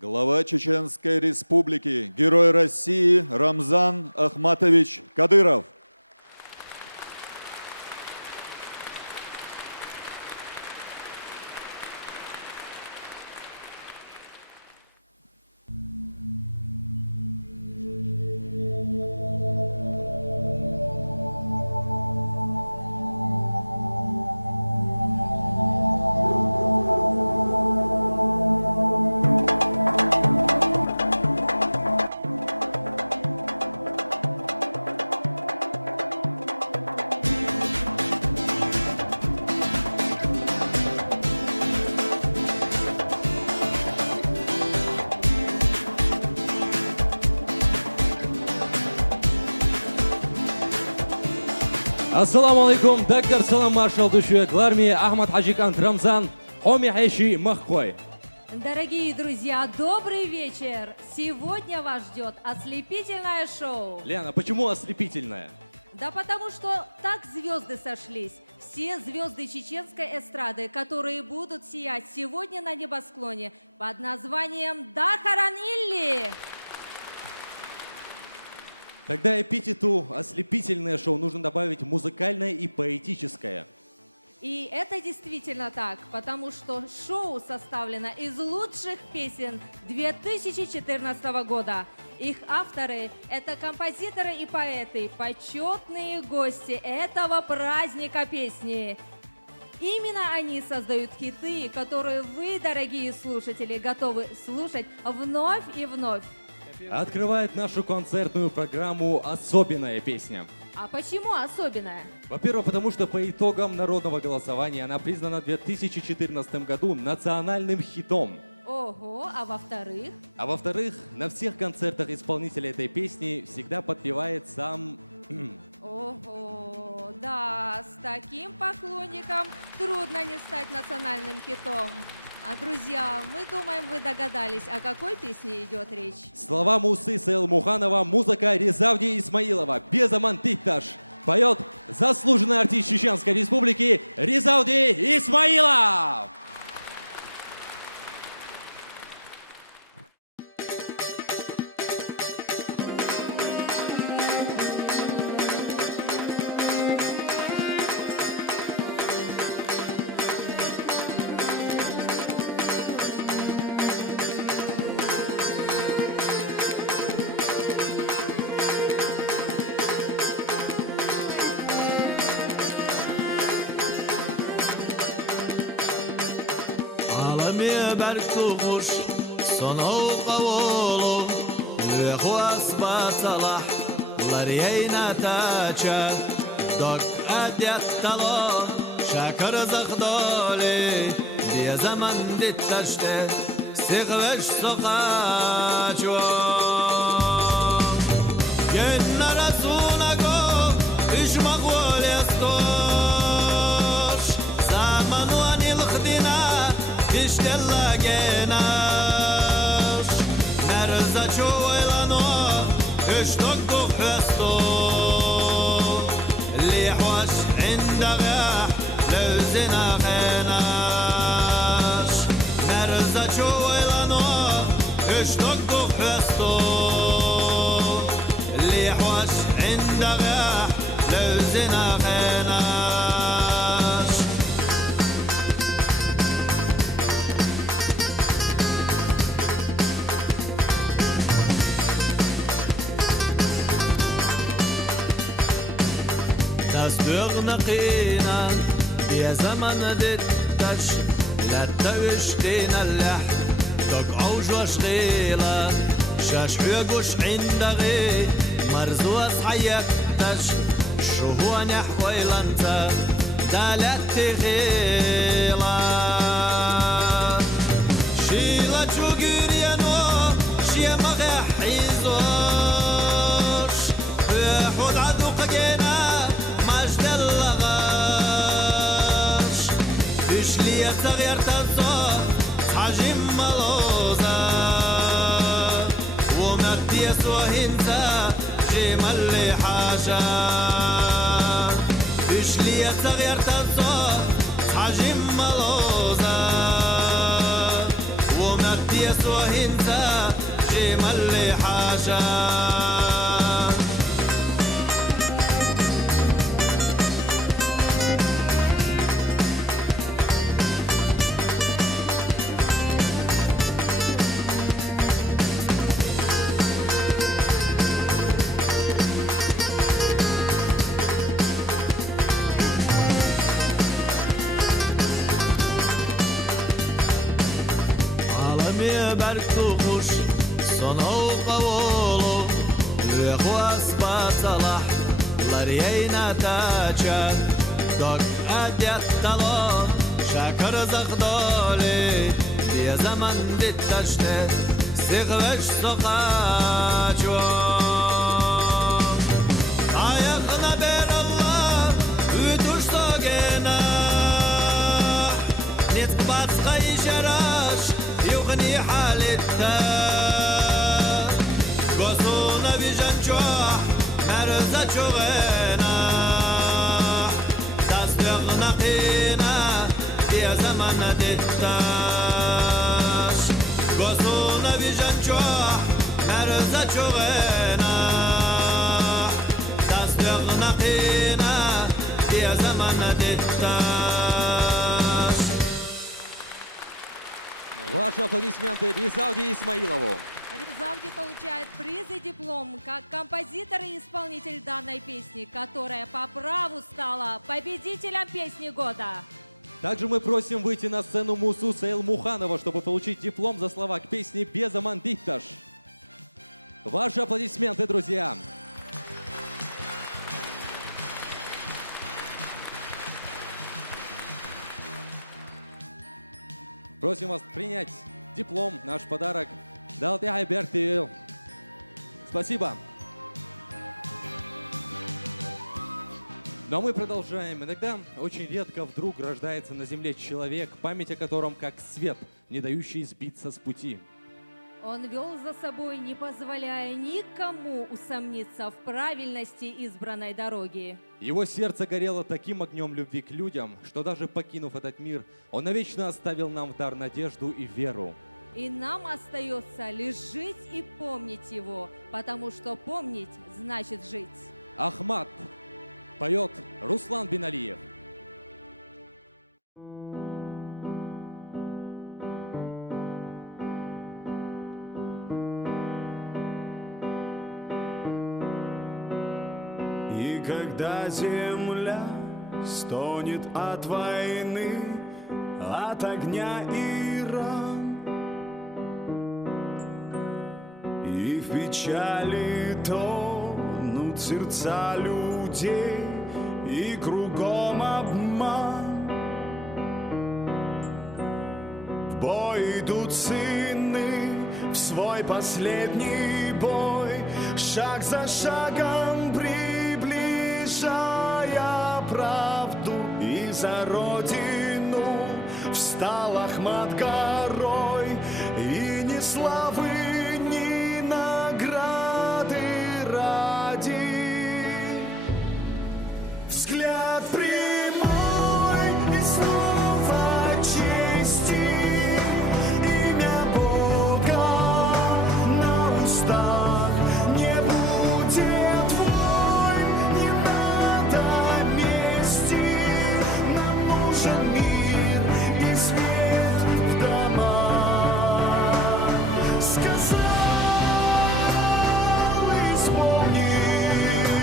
Глава Чеченской Республики, Герой России Рамзан Ахматович Кадыров. Ассаламу алейкум, доктор Салам маршал душевек в армии Ахмад Хаджикант Рамзан Хомихеши Махкой. Дорогие друзья, добрый вечер! Сегодня вас ждет ослепительное шоу. Лена, почему ослепительное? Да потому что так звезды сошлись. Все звезды чеченской эстрады, которые будут сиять сегодня на небосклоне под названием Дахаранилли. Тогда эпитету «ослепительное шоу» нужно добавить музыкальное и поэтическое. И это действительно так, потому что шоу составлено из лучших песен 2014 года. Их авторы – это композиторы и поэты, почетные гости этого праздника песни. Именно они создают хиты, которые вы, дорогие слушатели, готовы слушать вновь и вновь. Открывает нашу концертную программу «Особенная песня». А почему особенная? Во-первых, потому что по итогам народного голосования она признана в 2014 году национальным хитом. Ого, а во-вторых? А во-вторых, на всех концертах исполнителя этой песни всегда подпевает сам... Ого, да, с таким поклонником трудно не стать национальным хитом. А, друзья, мы думаем, вы догадались, о какой песне идет речь. Слова Мусы Сэлмуханова, музыка Резавди Исмаилова, Безаман Тикташ. Поет заслуженный артист Чеченской Республики Резавди Исмаилов. برتوش صنو قولو لخواس بصلاح لرينا تاچا دوك اديت تلا شكر زخدالي دي زمن دي تشته سيغوش سقاچوا ين رسونا گو اش مقول يستوش زمن واني الخدنا اشتلا جناش نرزا شويلانو اشتق دخستو اللي حوش عندها لوزنا غناش نرزا شويلانو اشتق دخستو اللي حوش عندها لوزنا غناش نقينا يا زمن دتش لا توشتينا اللح تقعوج وشغيلة شاش حيقوش عندغي مرزوة صحيكتش شو هو نحوي لنتا دالت تغيلة شيلة شو قريانو شيا مغي حيزوش بحوض عدو قجينا صغير تصور حجم ملوزة ومنتيس وهمزة جيم اللي حاجة إيش لي صغير تصور حجم ملوزة ومنتيس وهمزة برتوخوش صنو قولو لخواس باصلاح لرينا تاچا دوك اديت طلو شاكر زغدولي يا زمن للتشنه سيغوش سقاچو ayakına ver Allah Üdür sogena Net batska işaraş Yughni halitta Gosuna vijan çoğ Merza çoğena Tasdiqna qina Diya zamana dittaş Gosuna vijan çoğ Merza çoğena نقينا يا زمن دتاش Ваши аплодисменты Ризавди Исмаилову. Ризавди получает приз и диплом как композитор и исполнитель данной песни, которая по праву стала победителем песни года. Также мы просим выйти на сцену Мусуса Элмуханова, чтобы получить диплом за слова к песне «Безаман Дитташ». Ваши аплодисменты, друзья. Просим вас принять диплом, наш подарок. Далтяй Бертил. Спасибо. Но мы продолжаем. Иногда очень редко вдруг рождается на земле человек, память о котором как свет, не дающий сбиться с пути. Он вел за собой, не позволяя никому усомниться в правильности избранной дороги. Его сердце горело таким огнем любви к людям, что даже покинув этот мир, он навечно оставил нам в дар надежду и веру. И нам остается лишь жить и помнить его, потому что помнить значит жить. Ахмат поет Руслан Биналиев. И когда земля стонет от войны, от огня и ран, и в печали тонут сердца людей, и кругом обман, в бой идут сыны, в свой последний бой, шаг за шагом приближая правду, и за родину встал Ахмат горой, и ни славы, ни награды ради. Взгляд прямой и снова чести, имя Бога на устах, не будет войн, не надо мести, нам нужен мир и свет в домах. Сказал, исполнил,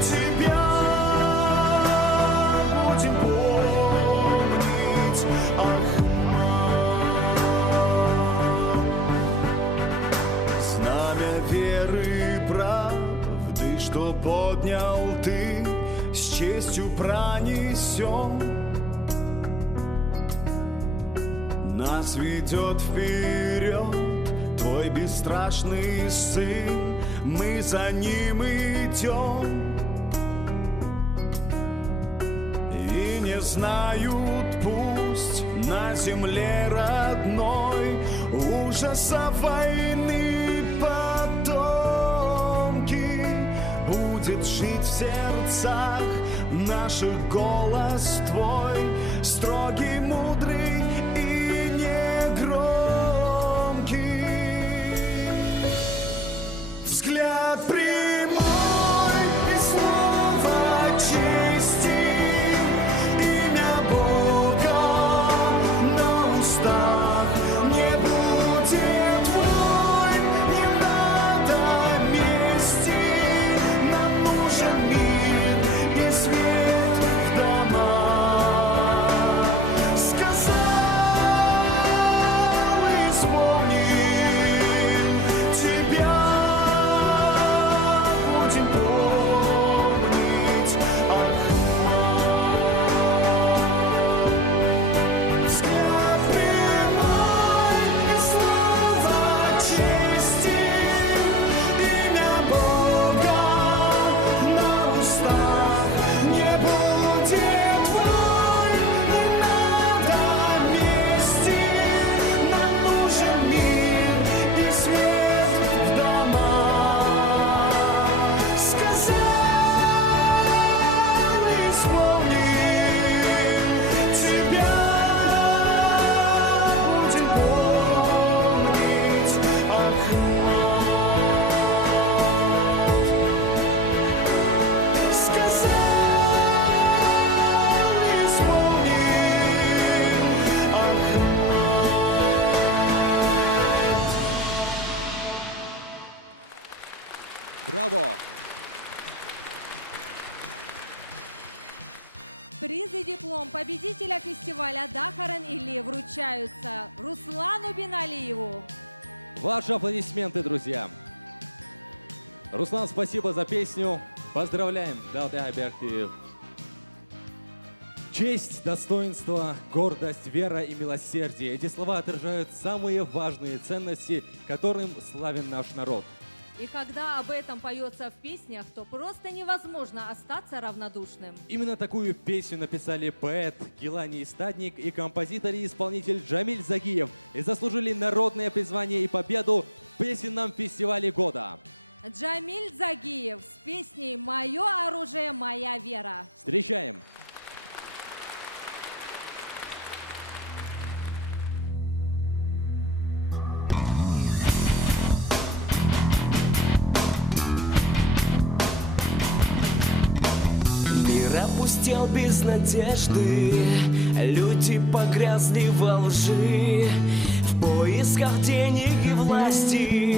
тебя будем помнить, знамя веры и правды, что поднял ты, с честью пронесем. Нас ведет вперед твой бесстрашный сын, мы за ним идем. И не знают пусть на земле родной ужаса войны потомки. Будет жить в сердцах наших голос твой, строгий, мудрый и негромкий. Взгляд прямой и снова чести, имя Бога на устах, не будет войн, Браво! Приз и диплом победителя фестиваля «Дахаран Илли» вручаются Руслану Биналиеву. Ваши аплодисменты, друзья. Руслан, спасибо за песню. Поздравляем. Честь, достоинство, гордость, вера и милосердие. Эти слова отражают самые важные ценности, которым славен наш народ. И когда об этом поется в песнях, то просто невозможно остаться равнодушным. Именно такую песню написали поэт Гилани Стадник и композитор и исполнитель Джамиль Загиев и заслужили народное призвание и победу в песенном фестивале года. Джамиль Загиев с песней «Мое оружие, моя вера». Встречаем! Мир опустел без надежды, люди погрязли во лжи, в поисках денег и власти,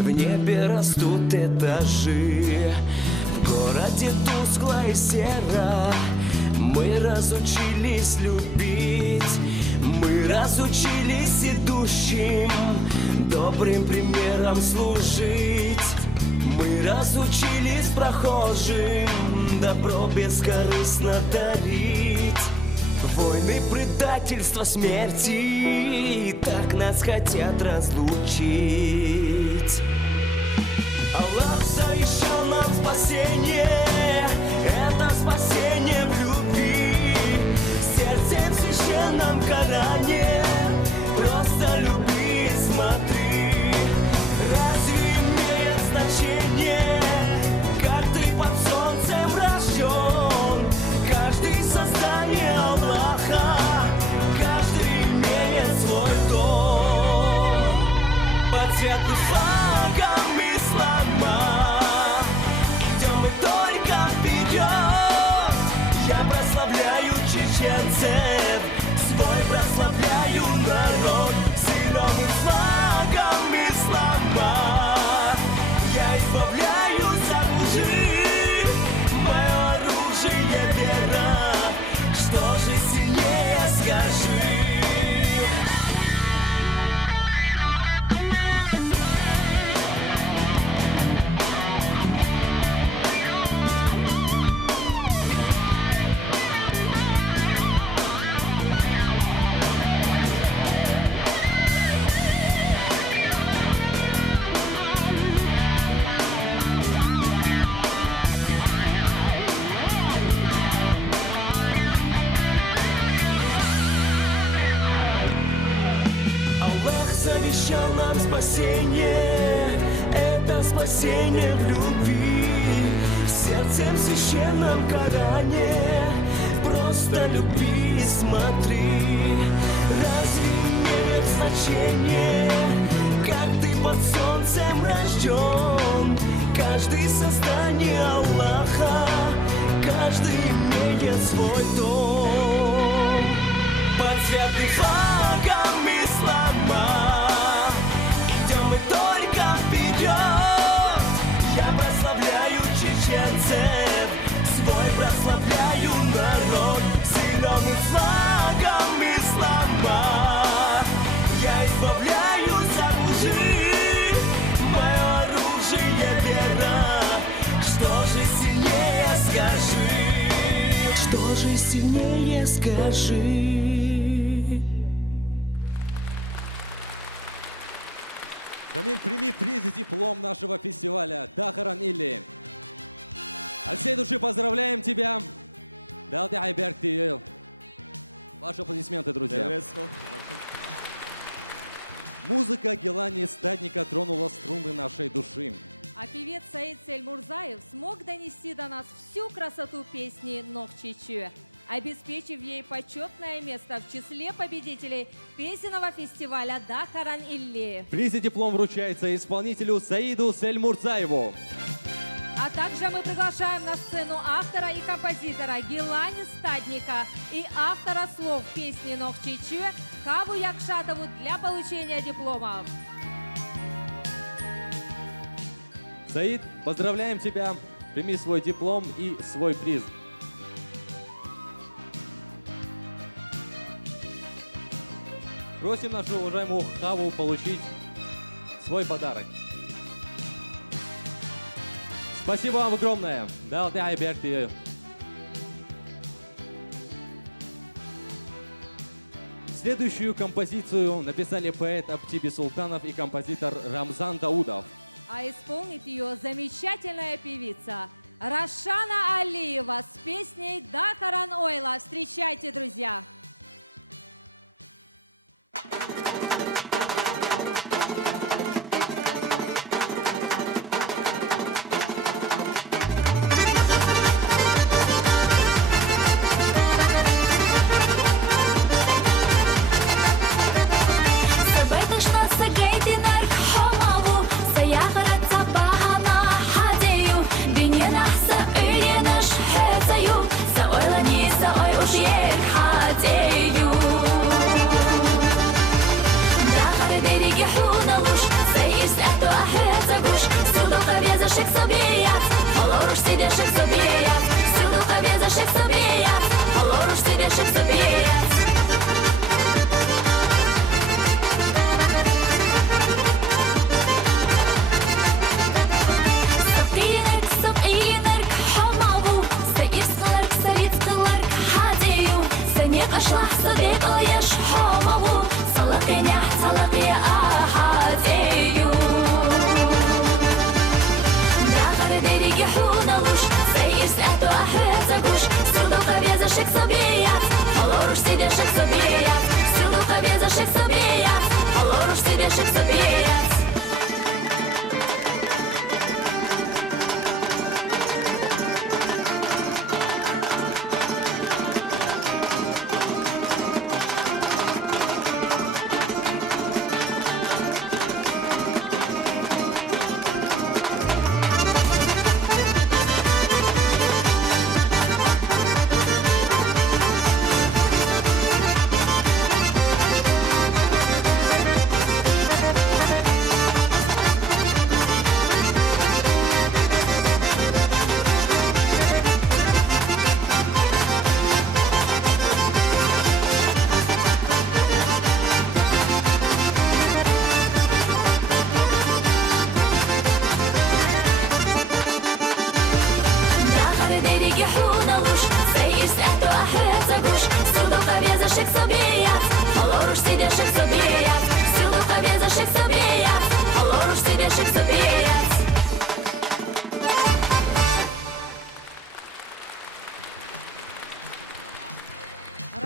в небе растут этажи. В городе тускло и серо, мы разучились любить, мы разучились идущим добрым примером служить. Мы разучились прохожим добро бескорыстно дарить. Войны, предательство, смерти, так нас хотят разлучить. Аллах завещал нам спасение, это спасение в любви. Сердцем в священном Коране просто люби и смотри. Разве имеет значение, как ты под солнцем рожден? Каждый создание Аллаха, каждый имеет свой дом. Под святым флагом ислама идем мы только вперед. Я прославляю чеченцев, свой прославляю народ. Сыном и флагом ислама я избавляюсь от лжи. Мое оружие вера, что же сильнее, скажи. Аллах завещал нам спасение, это спасение в любви. Сердцем в священном Коране просто люби и смотри. Разве имеет значение, как ты под солнцем рожден? Каждый создание Аллаха, каждый имеет свой дом. Под святым флагом ислама идем мы только вперед. Я прославляю чеченцев, свой прославляю народ. Сыном и флагом ислама я избавляюсь от лжи. Мое оружие вера, что же сильнее, скажи. Что же сильнее, скажи. Джамиль, прими приз и диплом нашего фестиваля «Дахаран Илли». От всей души поздравляем тебя. Далди Айберти. Ваши аплодисменты, друзья. Музыка Гилани Стадника тронула струны нашей души. А певец Саид Сельмурзаев смог донести до нас всю красоту песни «Нохчичу», обеспечив ей почетное место в числе победителей песенного фестиваля «Дахаран Илли». Приз и диплом вручается исполнителю Саиду Сельмурзаеву. А также мы приглашаем на сцену автора и композитора Гилани Стадника и автора слов песни «Нохчичу» Каву Якшатову для получения дипломов. Саид, поздравляем тебя. Прими свой диплом и свой приз. Просим нашу уважаемую Хаву получить свой подарок. Спасибо вам огромное. Далте Айберти. Следующую композицию написали поэт Аптиби Султанов и композитор Рамзан Даудов. А исполнит ее замечательная певица Рашана Алиева с песней «Дахаран Ойла». Встречайте, друзья!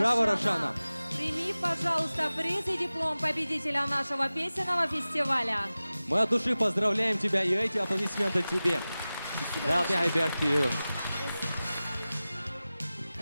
Браво, Рашана! Прими, пожалуйста, приз и диплом победителя нашего песенного фестиваля. Мы от души поздравляем тебя, и эти аплодисменты тебе. Далте Айберти.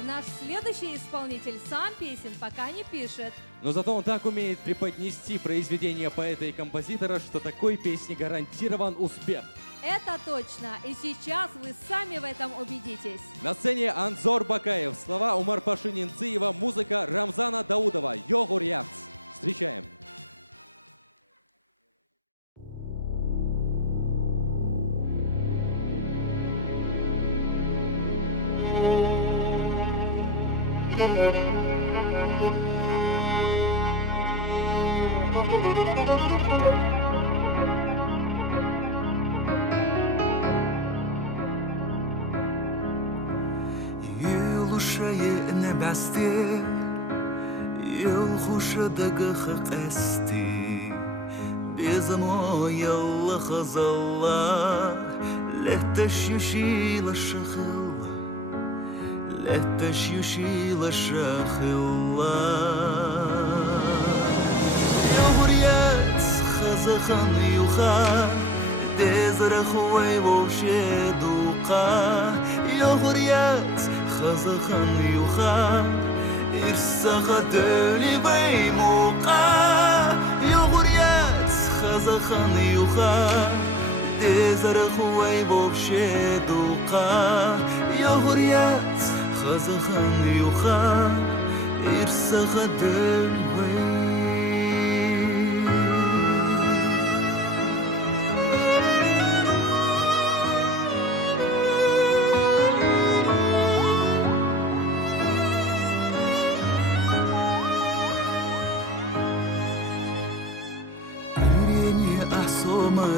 Наш следующий исполнитель сам песен пока не пишет. Но зато он так умеет преподнести произведение поэта и композитора, что такой песне гарантирован успех. Это точно, и сейчас вы сами в этом убедитесь. На сцене Анзор Бакаев, слова Умар Пашининциева, музыка Рамзана Даудова, Йогур Яц. Встречаем. تشيشي للشخل لا تشيشي للشخل يا بريات خزخن يوخا دزر خوي وشدوقا يا بريات خزخن يوخا إرسخت لي بيموقا يا بريات خزخن يوخا دزر خوي وشدوقا يا بريات خزخن يوخا إرسخت لي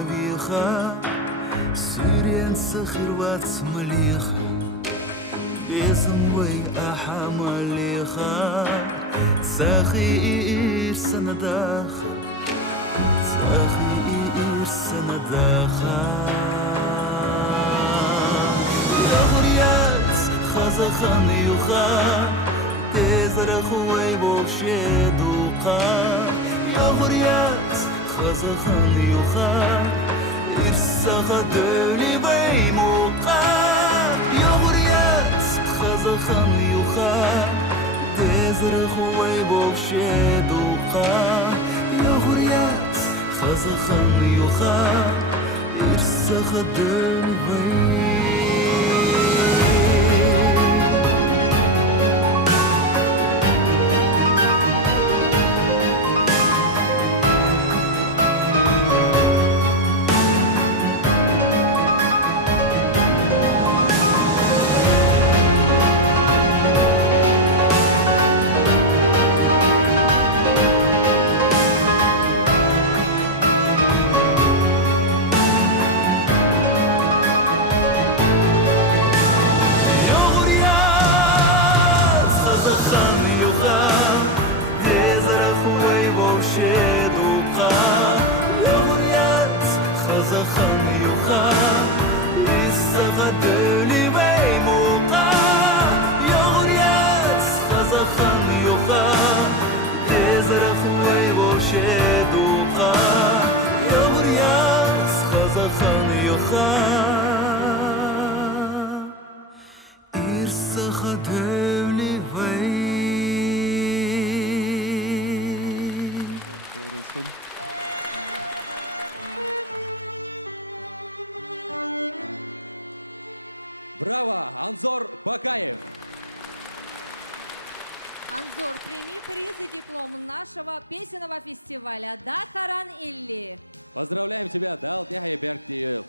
навеха Сирен сахирват смлиха Измвай ахамалиха Сахир санадаха Сахир санадаха Яхурият хазахан юха Тезрахуай бошедуха Яхурият хазахан юха Ирсаха дөли беймуха Яхурият хазахан юха Тезрахуай бошедуха Яхурият хазахан юха Ирсаха дөли беймуха Браво, Анзор Бакаев. Анзор, прими приз и диплом нашего песенного фестиваля «Дахаран Илли». Поздравляем тебя, Далт Яхайберг Тиюл.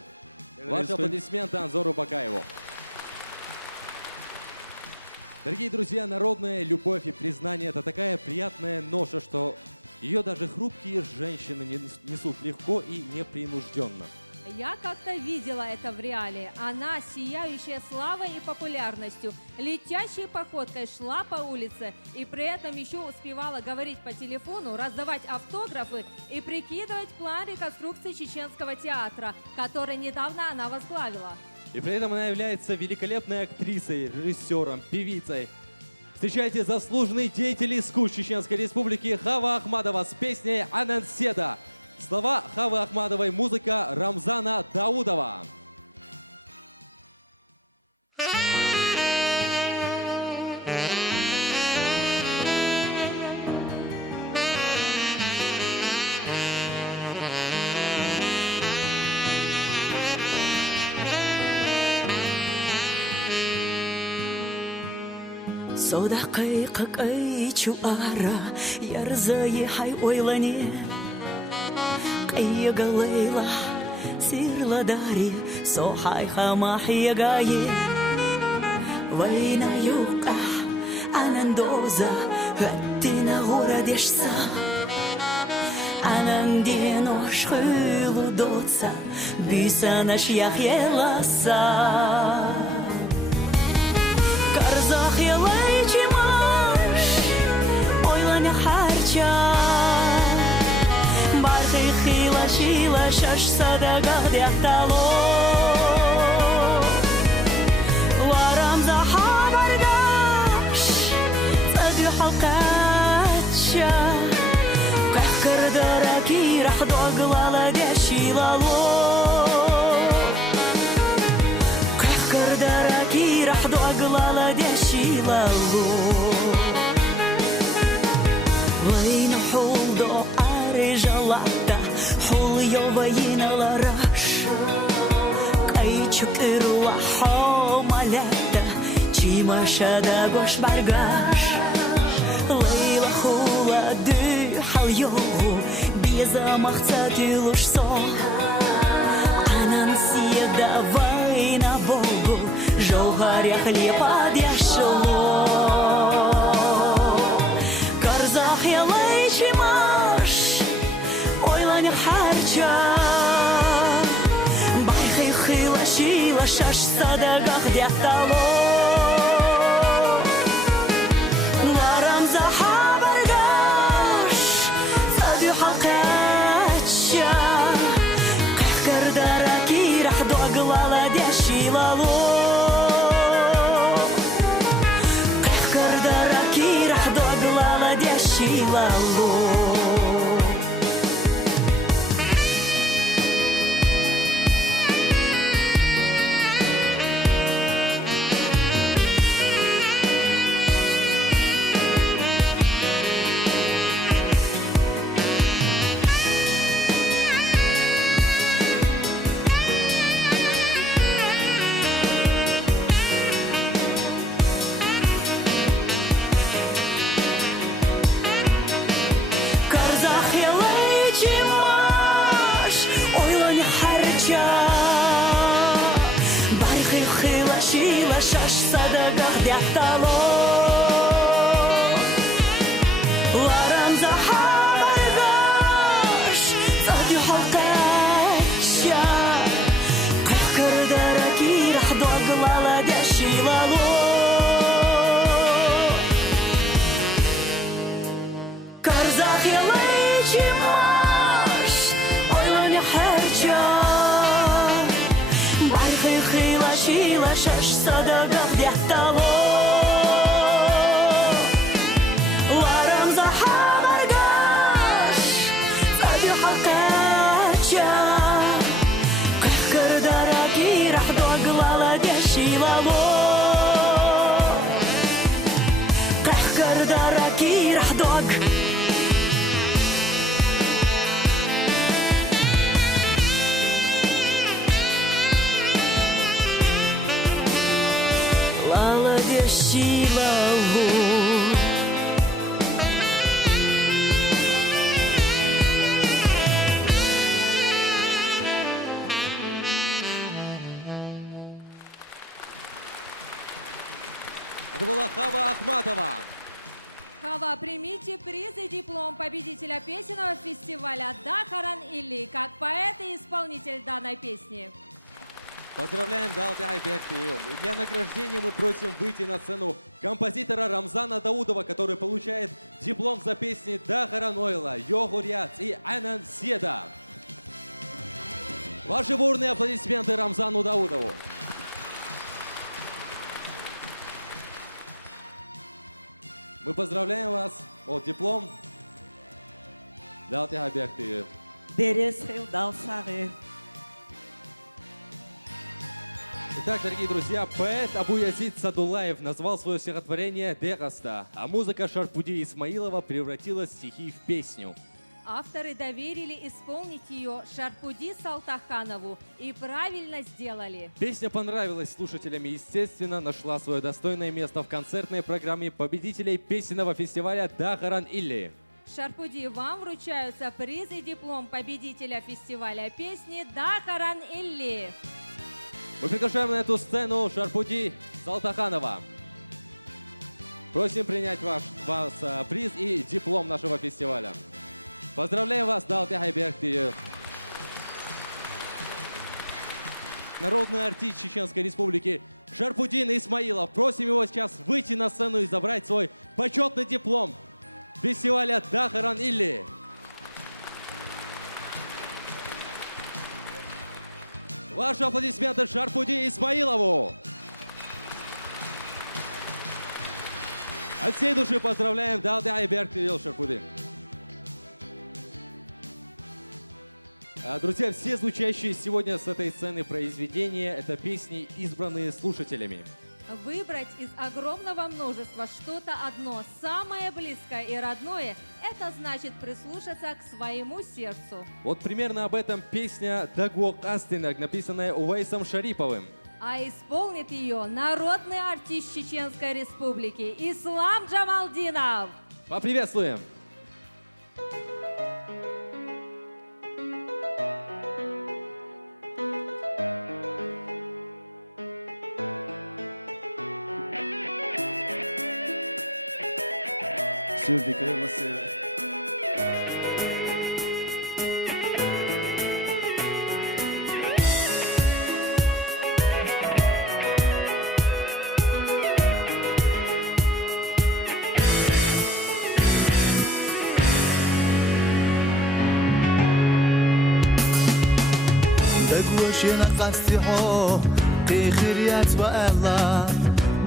Ваши аплодисменты Анзору Бакаеву. Дорогие друзья, народная любовь и признание – это такая приятная ноша, что ее даже хрупкие женщины несут легко и непринужденно. Я как-то видела это в реале. Она, сияющая славой и популярностью, летящей походкой шла по улице и при этом еще успевала говорить по телефону, раздавать автографы и прикидывать план реконструкции чеченского театра, который недавно она возглавила. И при этом она является великолепной актрисой, режиссером, певицей. Встречайте заслуженный деятель искусств Чеченской Республики Хава Ахмадова с песней «Ананседа». Слова Хавы Ахмадовой, музыка Рамзана Даудова. Содақай қақай чуара, ярзайы хай ойлане. Қайыға лейла, сирладари, сохай хамахиягае. Вайна юқа, анандоза, өттина ғора дешса. Ананден ошқылы дотса, бүйсанаш яхеласа. Карзах елай чимаш, ойланы харча. Бархи хила шила шашса дага дяхтало. Варам за хамаргаш, цаду халкача. Кахкардара кирах доглала дяшилало. Кирах доглала дяшилало. Вайна холдо арежалата, хол йовайна лараш. Кайчук ирла хомалята, чимашада гош баргаш. Лейла хула ды хал йову, беза махцати луш со. Анансия вайна богу, жаугаря хлеба дешево. Карзах елай чимаш, ойланы харча. лашила шаш садага где-то нарам захабаргаш саду хакача кахкардараки рахдоглала дешилало кахкардараки рахдоглала дешилало. Шаш садагах дяттало ларам захабаргаш саду хакача кахкардараки рахдоглала дешилало карзах елайчимаш ойлоня харча Хила шила шаш садагах дяттало ларам захабаргаш саду хакача кахкардараки рахдоглала дешилало кахкардараки рахдог Лала дешилало Это была Хава Ахматова. Хава, примите приз и диплом победителя песенного фестиваля Дахаран Или как поэт и исполнитель данной песни. Поздравляем Далды Айбектиил. И для награждения мы просим выйти на сцену композитора Рамзана Даудова, который получает диплом за песни Дахаран Ойла, Йогуряц и Анан Седа. Ваши бурные аплодисменты Рамзану Даудову. Мы поздравляем вас. Вот диплом. Далды Айбектиил. Бересхил Далсары. Итак, дорогие друзья, поэт Абу-Язид Садулаев назвал свое стихотворение «Дегаста», а музыка Шарпуди Исмаилова превратила стихи в песню. Авторы доверили исполнить ее Шарпуди Салтаханову и правильно сделали. Песня понравилась слушателям и, естественно, нашла свое достойное место в концертной программе победителей песенного фестиваля «Дахаран Или». Шарпуди, вам вручаются приз и диплом победителя фестиваля песни «Дахаран Или». Мы приглашаем на эту сцену Шарпуди Салтаханова. Просим принять вас приз и диплом нашего фестиваля. Поздравляем вас, Далды Айбектиил. Народный артист Чеченской Республики Шарпудин Исмаилов. Просим его сейчас выйти на сцену и забрать свой почетный диплом фестиваля Дахаран Или. Ваши аплодисменты Шарпуди Исмаилову. От всей души поздравляем Далды Айбектиил Шарпуди. Друзья, все звучащие сегодня с этой сцены произведения – это песни, избранные слушателями. Выбрать из огромного множества что-то одно, самое близкое и родное – это значит прислушаться к своему сердцу. Вот примерно об этом песня «Дагуок Астинак», написанная Увейсом Шариповым. А исполнит ее народный артист Чеченской Республики Ислам Джамалдинов. Поприветствуем! تقوش ينقستحو قيخريات وألا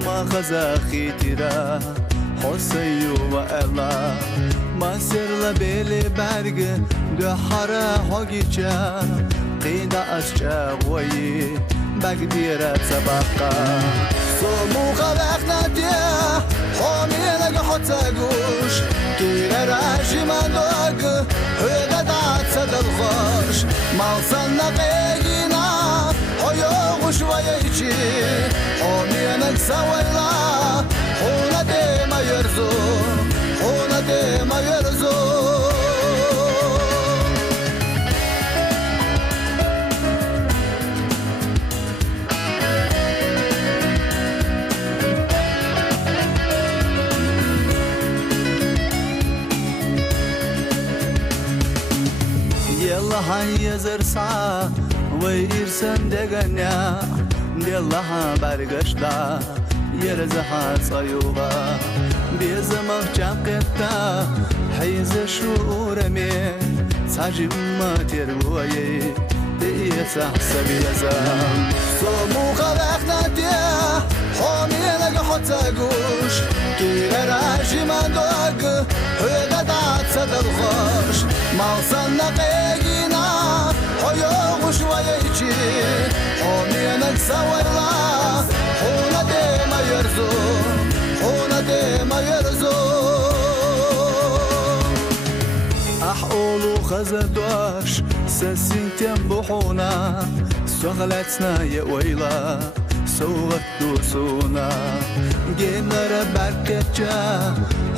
ما خزاخي ترا حسيو وألا ما سر لبيلي برق قحرا حقيقا قيدا أشجا وي بقديرة سبقا سمو خلقنا ديا حامي لك حتى قوش كيرا راجي من دوق هبدات صدقوش مالصنا قيقنا حيو وشوية يجي حامي لك سويلا حونا ديما يرزو حونا ديما يرزو هاي زرسا ويرسن دغنيا دلها برغشتا يرزها صيوبا بيزما جامقتا حيز شورمي ساجي ما تروي ديسا سبيزام سمو خلقنا ديا حامي لك حتى قوش كيرا راجي ما دوق هبدات صدقوش مالصنا قيقنا حيو وشوية يجي حامينك سويلا حونا ديما يرزو حونا ديما يرزو أحقولو خزدواش سسين تنبحونا سوغلتنا يويلا سوغتو سونا جينا ربكتجا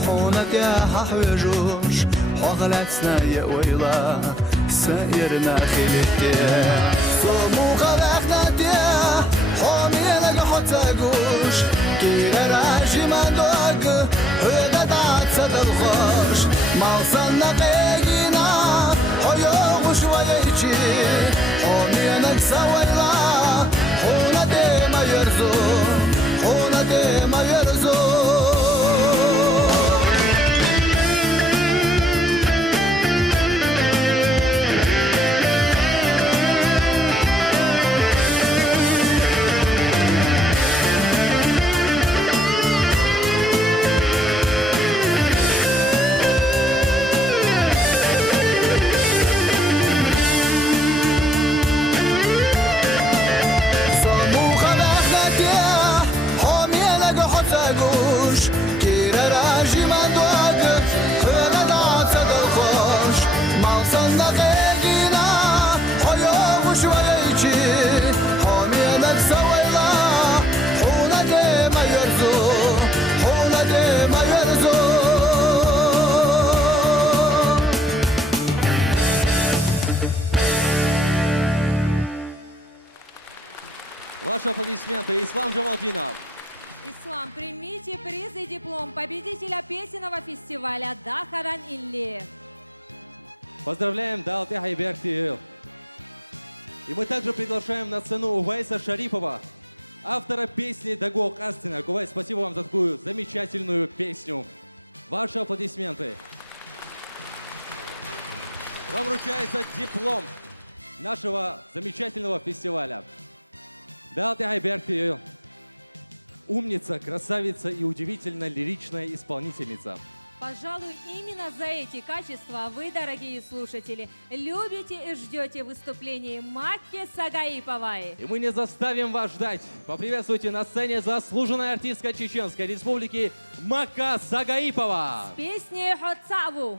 حونا يا ححوجوش حغلتنا يا ويلا سائرنا خلتيا سمو خلقنا ديا حامي لك حتى قوش كيرا راجي من دوق هبدات صدقوش مالصنا قيقنا حيو وشوية يجي حامي لك سويلا حونا ديما يرزو حونا ديما يرزو Ваши аплодисменты. Ислам Джамалдинов. Ислам, примите приз и диплом победителя песенного фестиваля Дахаран Илли. Поздравляем Далте Айберти. И мы также приглашаем на сцену Увайса Шарипова, автора песни «Дагох Астина». Увайс, спасибо вам за такую замечательную песню. Ваши аплодисменты. Вам вручается диплом нашего замечательного фестиваля. Далте Айберти. Умница, красавица и удивительно лиричная исполнительница. Пожалуй, именно за эти качества вы, дорогие слушатели, любите и ждете выступлений Макки Сагаиповой. И мы не заставим вас ждать. Поприветствуйте на сцене заслуженная артистка Чеченской Республики Макка Сагаипова. С песней «Хоцаву».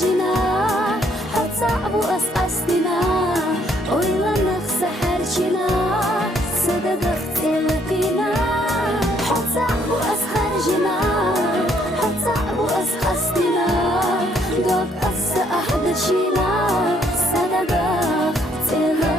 خرجنا حط صعب وأسقسنا ويلنخ سحرجنا صدق اختلفنا حط صعب وأسخرجنا حط صعب وأسقسنا دوب أس أحدشنا صدق اختلفنا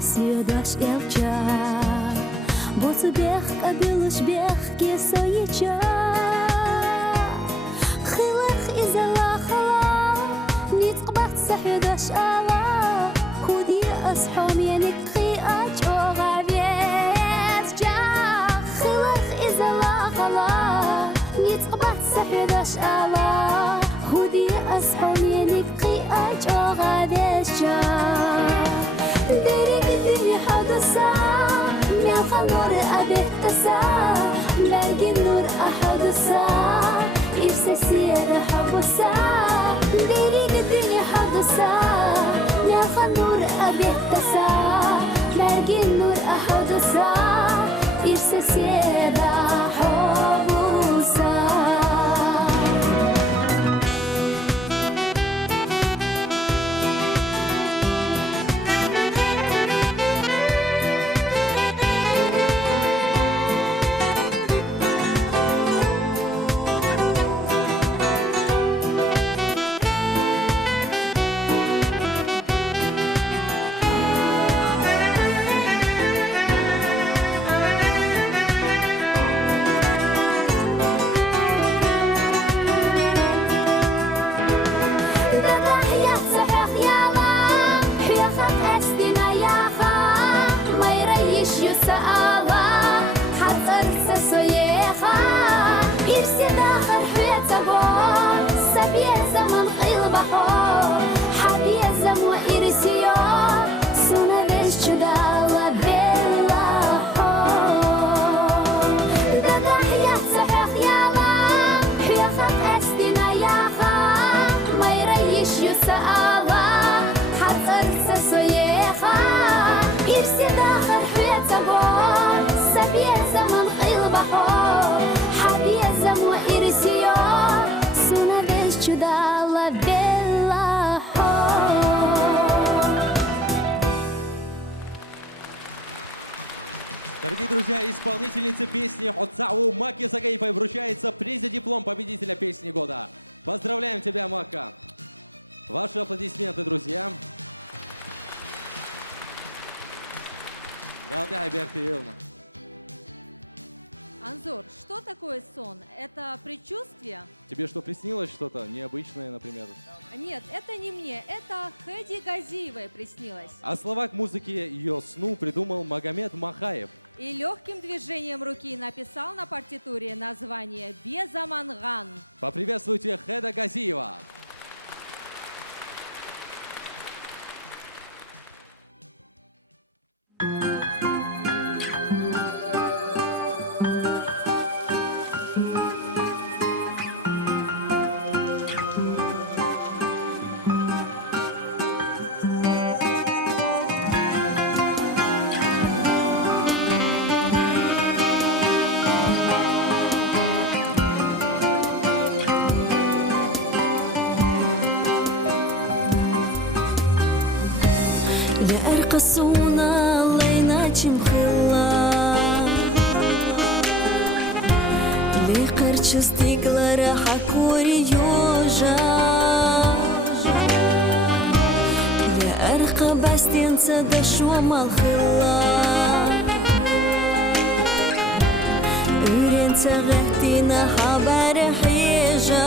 Съедаш елча, боцу бех, кабилуш бех, кесо еча. Хилах изалахала, нитқбах сахедаш ала, худи асхом яникхи ачога ветча. Хилах изалахала, нитқбах сахедаш ала, худи асхом яникхи ачога ветча. ديرك الدنيا حدثا ميخ النور أبتسا باقي النور أحدثا إرسا سيادة حبسا ديرك الدنيا حدثا ميخ النور أبتسا باقي النور أحدثا إرسا سيادة حبسا يسألا حضر سسويخا إرسي داخل حيتبو سبيع زمن خيل بحو حبيع زمو إرسيو سونا بيش جدالا بيلا حو دادا حيات صحيح يالا حياخك أستينا ياخا ما يريش يسألا حضر سسويخا إرسي داخل حيتبو سبيع زمن خيل بحو حبيع زمو إرسيو سونا بيش جدالا بيلا حو. Дорогие друзья, исполнительнице песни Хотсау Маки Сагаипой вручается приз и диплом победителя песни года. Поздравляем тебя, Мака! Ваши аплодисменты, друзья. Анзор, что такое сон? Это предчувствие? Тебе что, приснилось что-то необычное, например? Нет, это не мне, это Хэди Газиевой приснилось. А слова к музыке ее сну придумал Магомед Махаев. И легким движением руки написал на партитуре название «Безаманган». Поприветствуйте Хэда Газиева. قصونا لينا чимхила Ликар стиклара хакури южа Я арка бастинца дашуа малхила Уренца гахтина хабара хижа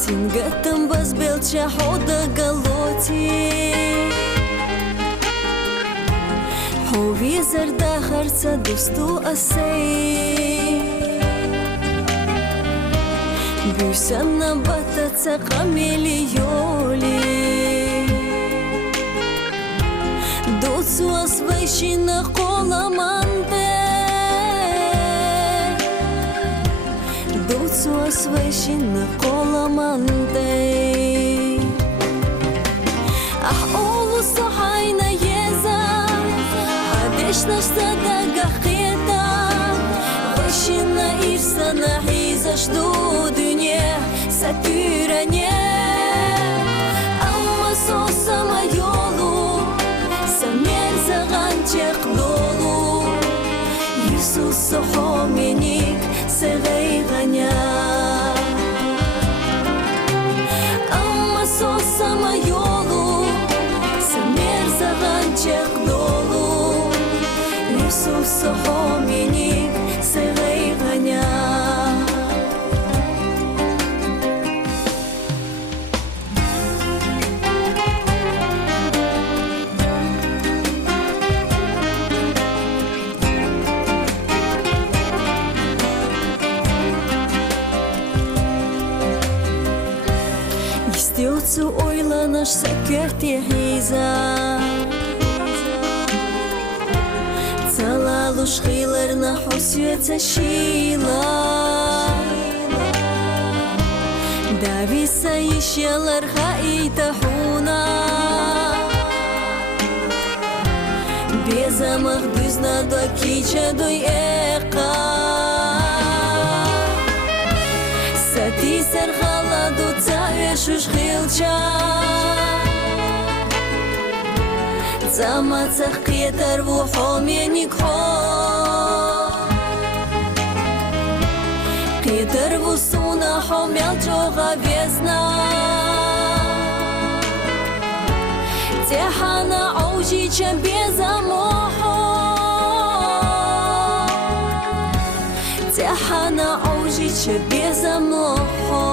Сингатам возбелча хода галоти Визар да харца досту асей Büyüsen batatsa kamelioli Dotsua svajshina kolamante Dotsua svajshina kolamante Ah oğlu sahayna yeza Habeshna shtada gahketa Vajshina irsana hiza shdu dünye Satüranye Ama sosama yolu Samir zagançek dolu Yusuf sohomenik Seveyganya Ama sosama yolu Samir zagançek dolu Yusuf sohomenik Seveyganya Istiocu oylanaş sakörtye heiza Цалалуш хилерна хосюца шила Дависа ишелер хаита хуна Безамах düzna do kicha do eka Sati serhala do tsaeshush khilcha Замацах кетер вухоменик хо Кетер вусуна хомял чога весна Техана аужича безамохо Техана аужича безамохо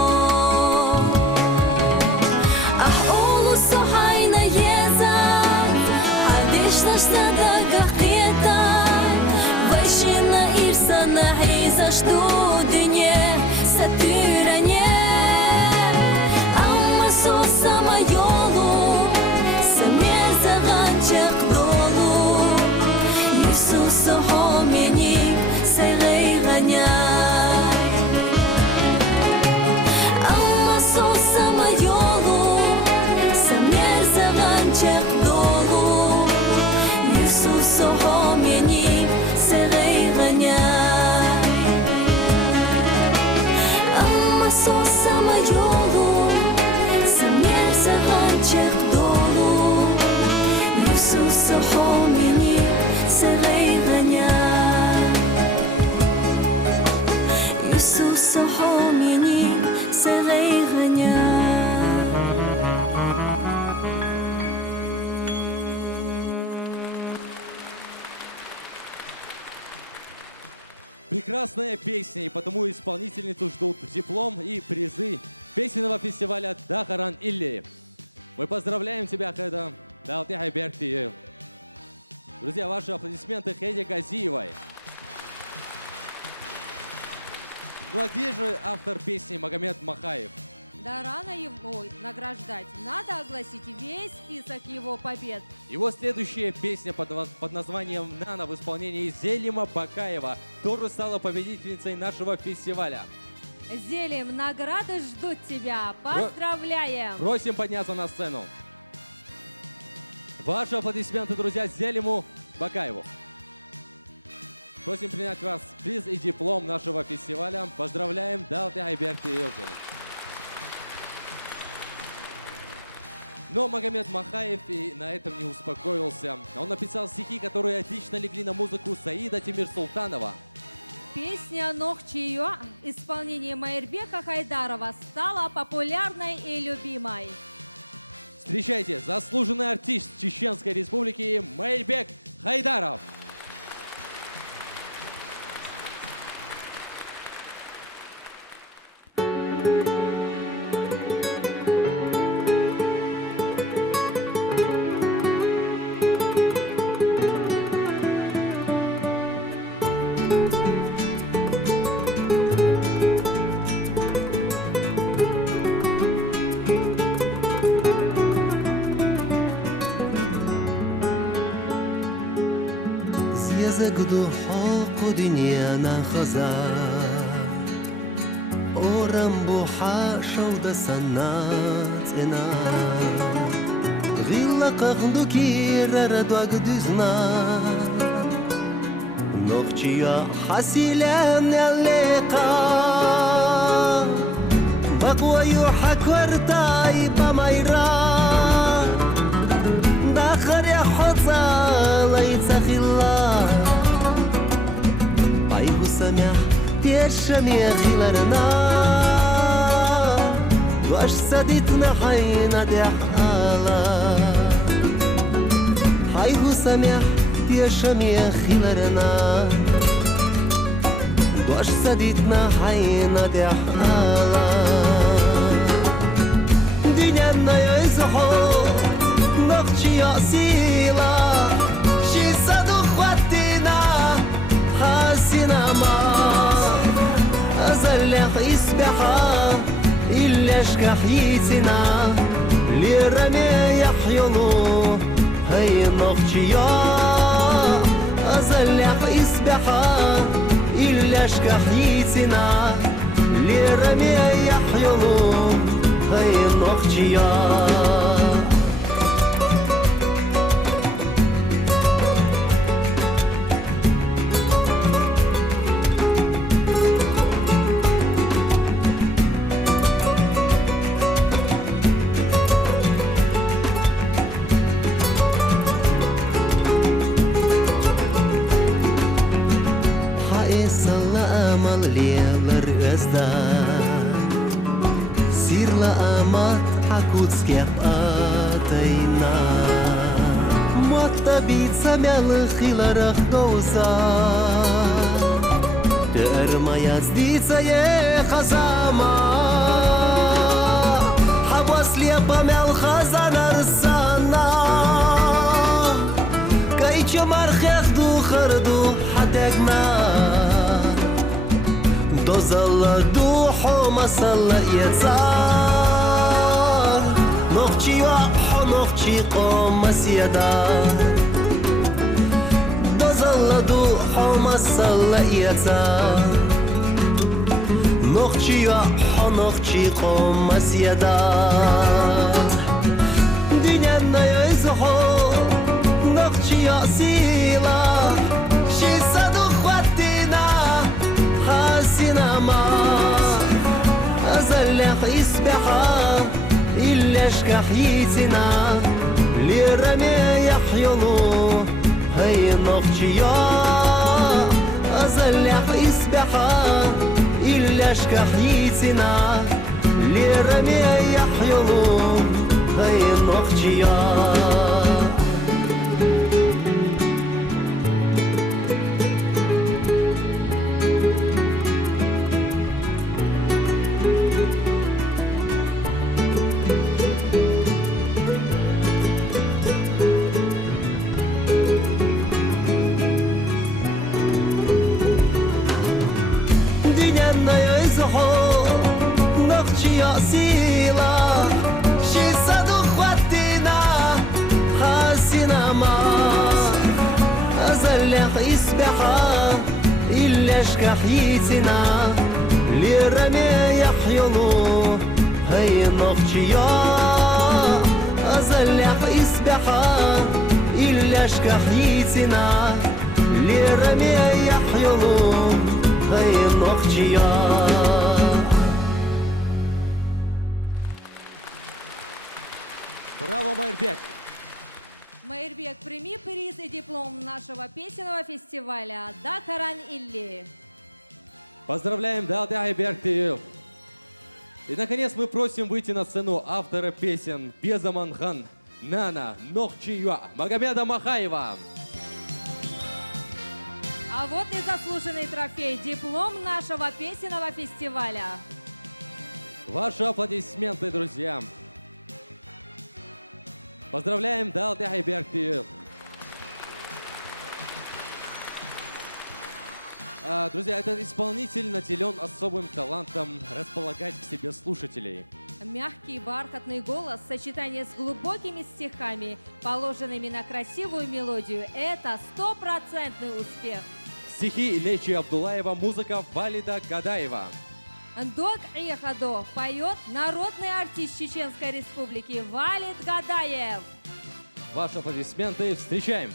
Ах олу сахайна еза Что shtada gahketa Vajshina irsana hiza shtu dynje Satyranje Amma sosama yolu Samir zagançek dolu Yusuf sohomenik Seveyganya Amma sosama yolu Samir zagançek dolu Yusuf sohomenik Seveyganya Amma sosama yolu Samir zagançek dolu Yusuf sohomenik Seveyganya Yusuf sohomenik Seveyganya Прекрасная песня, и потому исполнительницу ждут диплом и призы песенного фестиваля Дахаран Илли. Мы поздравляем тебя, Хэда. Далтихай Берти. Друзья, ваши аплодисменты Хэде Газиевой. Ну а где же автор песни Магомед Махаев? Да рано его награждать. Надо огласить весь список его побед. Его следующая песня под названием «Нана» в исполнении Зелима Бакаева тоже стала победительницей нашего фестиваля. Зелим, награды ждут тебя. Поздравляем! Просим подняться на сцену. Ваши аплодисменты, друзья, Зелиму Бакаеву. Просим принять вас приз и диплом нашего фестиваля. Поздравляем, Далтихай Берти Илзин. Но Магомед Махаев и на этом не успокоился. Он написал стихи, которые отлично легли на музыку Саида Тимирсултанова. Песня «Нохчиё» в исполнении Майырбека Хайдарова стала популярной и любимой. Встречайте, заслуженный артист Чеченской Республики Майырбек Хайдаров. Ягду حق دنيانا خزار أورام بوحا شودا سناتنا غيلا قغدو كيرا ردوك دوزنا نوخجيا حسيلان اللقاء بقوى يوحك ورتاي بميرا داخر يا حطا ليتسخي الله عيب سمع بيشمي خيلرنا واش سديتنا حينا دي حالا عيب سمع بيشمي خيلرنا واش سديتنا حينا دي حالا دنيانا يزحو نخشي أصيلا شي صدق وقتنا حاسنا ما أزلق إسبحا إلا شكحيتنا لرمي يحيلو هاي نخشي أزلق إسبحا إلا شكحيتنا لرمي يحيلو هاي نخشي Лелар газда Сирла амат акутских атайна Мота бица мялых хиларах гоуса Тер моя сдица е хазама Хабас лепа мял хазана рсана Кайчо мархехду харду хатегна دوزل دوحو مسل يزار نخشي وحو نخشي قوم مسيدا دوزل دوحو مسل يزار نخشي وحو نخشي قوم مسيدا دنيانا يزحو نخشي أصيلا شي صدق وقتنا حاسنا ما أزلق إسبحا إلا شكحيتنا لرمي يحيلو هاي نخشيا أزلق إسبحا إلا شكحيتنا لرمي يحيلو هاي نخشيا نخشي أصيلا شي صدق وقتنا حاسنا ما أزلق إسبحا إلا شكحيتنا لرمي يحيلو هاي نخشيا أزلق إسبحا إلا شكحيتنا لرمي يحيلو هاي نخشيا Браво, Майрбек! Майрбек, прими приз и диплом нашего песенного фестиваля «Дахаран Илли». Поздравляем, Далды Айбек Тиил. И, наконец, мы просим выйти на сцену автора песен Безаманхан, Нана, Нохчиюа, Магомеда Махаева. А вот и заслуженный трофей, диплом нашего песенного фестиваля. Ваши аплодисменты, друзья. Поздравляем, Далды Айбек Тиил. Друзья, этот исполнитель наделен особым талантом располагать к себе слушателей. Мягкий бархатный голос в сочетании с глубокими стихами, положенными на красивую мелодию – это стопроцентный успех. Стихи Лечи Абдулаева, музыка Валида Гадаева. Дог Ихадо поет народный артист Чеченской Республики Валид Гадаев. Ваши аплодисменты встречаем.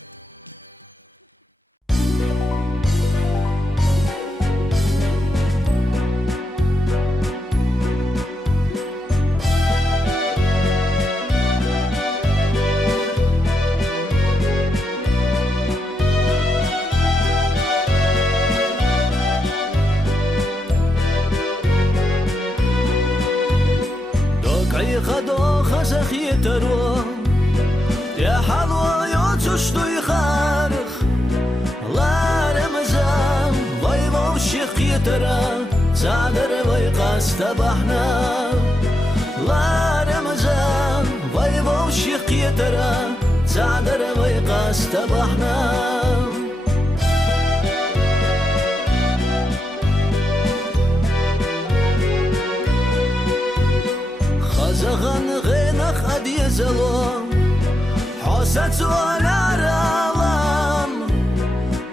خدو خزخ يترو يا حلوة يوتشتو يخارخ لا رمزان ويبو الشيخ يترى صادر ويقاس تبحنا لا رمزان ويبو الشيخ يترى صادر ويقاس تبحنا زغن غنخ أدي زلوم حوسة ونارالام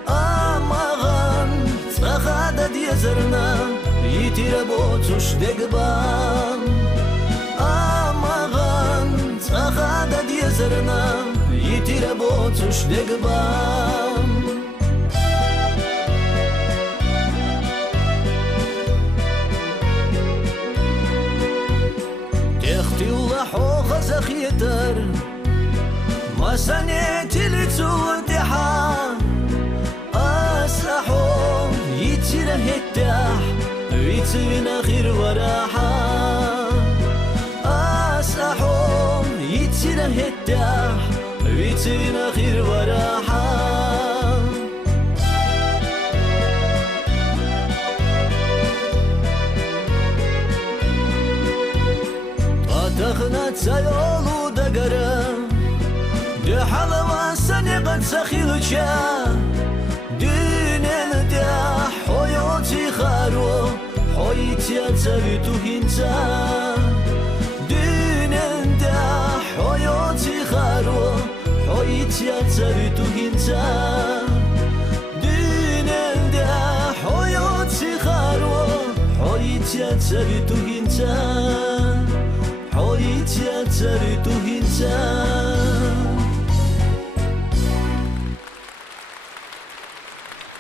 أمغن تخاد أدي زرنا يتير بوتوش دقبام أمغن تخاد أدي زرنا يتير بوتوش دقبام خزخيتر ما سنيت لتوتحا أسحو يتير هتاح ويتين خير وراحا أسحو يتير هتاح ويتين خير وراحا تخنت سيولو دقرا دي حلوة سنقت سخيلشا دين الداح حيوتي خارو حيتي أتسابيتو هنسا دين الداح حيوتي خارو حيتي أتسابيتو هنسا دين الداح حيوتي خارو حيتي أتسابيتو هنسا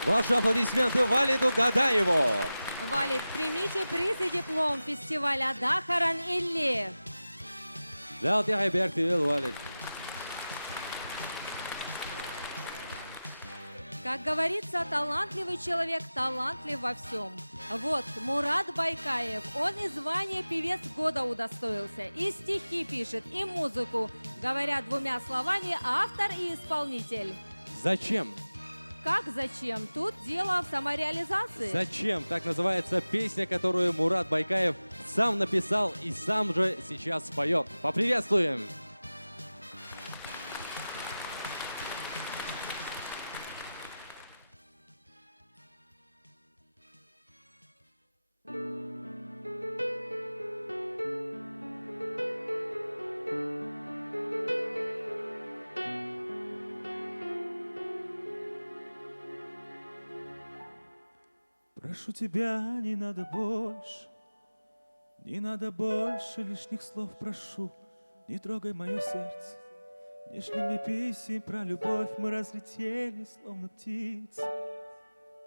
Ваши аплодисменты Валиду Гадаеву. Валид, примите приз и диплом фестиваля Дахаран Илли. Далди Айбертиел, Валид. Как говорится, талантливый человек талантлив во всем. Вот, Мурат Байкаев, он и звание певец года удостоился, и стихи пишет, и музыку. Говоря двумя словами, автор и исполнитель. Зачем? Как зачем? Тут дело в самореализации. Зачем? Так называется песня, которую Мурат Байкаев сам написал и сам же сейчас споет. Поприветствуем! Прошу тебя, не надо больше лишних слов, прошу, не трогай мое сердце. Не шли мне песен про любовь, мы разлетелись, словно птицы.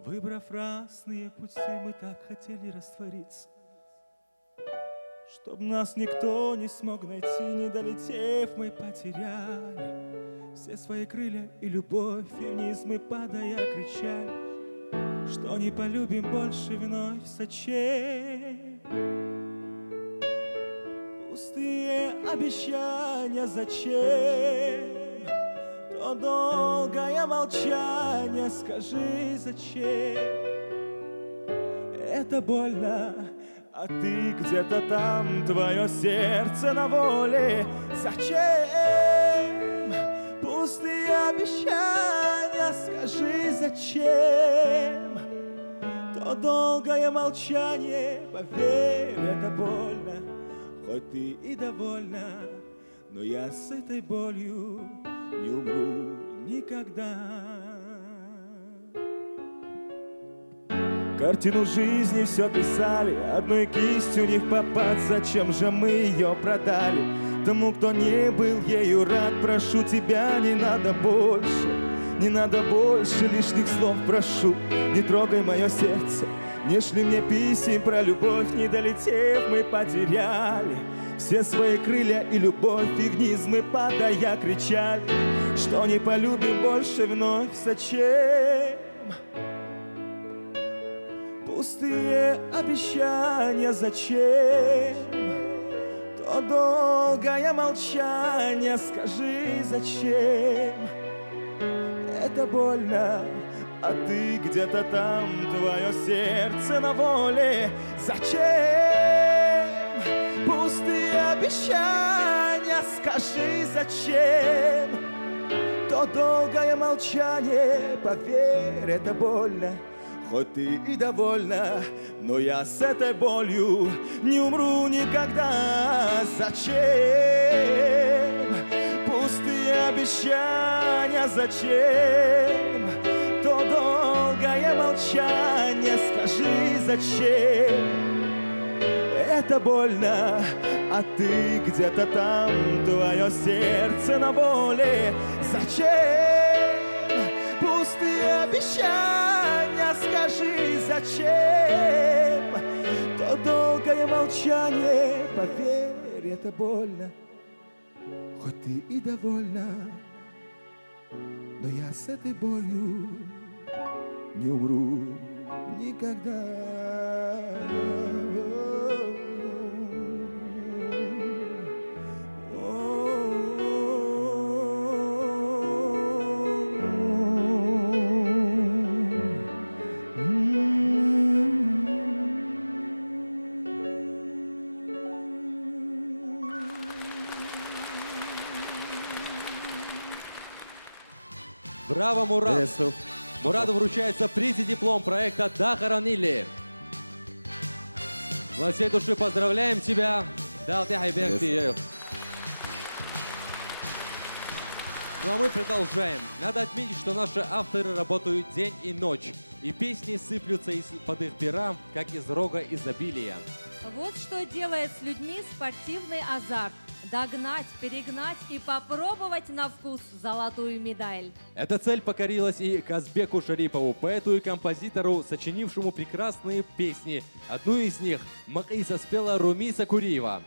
Выбрав разные пути, мы так хотели раствориться, чтоб нас никто не смог найти, не долетев, мы потеряли все свои крылья и любовь, и вниз мы, падая, кричали, что не полюбим больше вновь сочей. Пустые обещания зачем? То долгое молчание, скажи зачем? Это больно, а ты где-то там, твое сердце на воле. Зачем? Пустые обещания, скажи зачем? То долгое молчание, поверь, это больно. хоть ты и довольна, но я с этой болью не умру никогда. Картину жизни все писали, одной кистью не в попад. Зачем же мы ее продали? Тому, кто не был ею рад, прошу тебя, не надо больше. Не надо больше лишних слов, прошу. Не трогай мое сердце, не шли мне писем про любовь. Не долетев, мы потеряли все свои крылья и любовь. И вниз мы, падая, кричали, что не полюбим больше вновь. Зачем? Пустые обещания, зачем? То долгое молчание, скажи, зачем? Это больно, а ты где-то там, твое сердце на воле. Зачем? Пустые обещания, скажи, зачем? То долгое молчание, поверь, это больно. Хоть ты и довольна, но я с этой болью не умру никогда. Зачем? Пустые обещания, зачем? То долгое молчание, скажи, зачем? Это больно, а ты где-то там, твое сердце на воле. Зачем? Пустые обещания, скажи, зачем? То долгое молчание, поверь, это больно. Хоть ты и довольна, но я с этой болью не умру никогда. Браво, Мурат! Мураду вручается приз и диплом проекта «Дахар Нили». Мы от всей души поздравляем тебя. Далди Айбек. Ну а мы продолжаем. Надо отметить, что наши авторы работают день и ночь. И песни сыплются из-под их пера, как из рога изобилия. Вот что делает с людьми спортивный азарт. Догнать, перегнать и попробовать на вкус золотую медаль. Эта цель покорилась и Казбеку Шарипову, поэту и композитору, сочинившему прекрасные песни. Одну из них Макиса спела Румиса Куриева.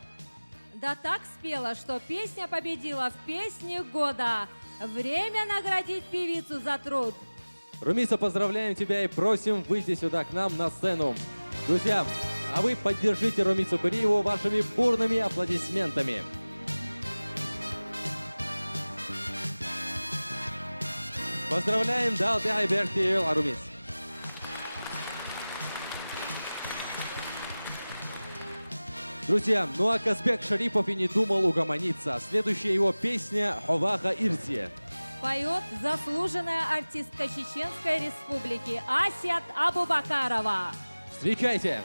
Да так спела, что песня победила в песне года. Время наградить певицу за труд. Румиса, поздравляем тебя и просим выйти сюда к нам на сцену. Друзья, а вы поддержите Румису Куриеву вашими бурными аплодисментами. Поздравляем, Далди Айбек Арумис. Друзья, ну а Казбек Шарипов и не думал угомониться. Следующая его песня «Ховаха Ирти». Поет заслуженная артистка Чеченской Республики Асят Абубакарова. Встречайте!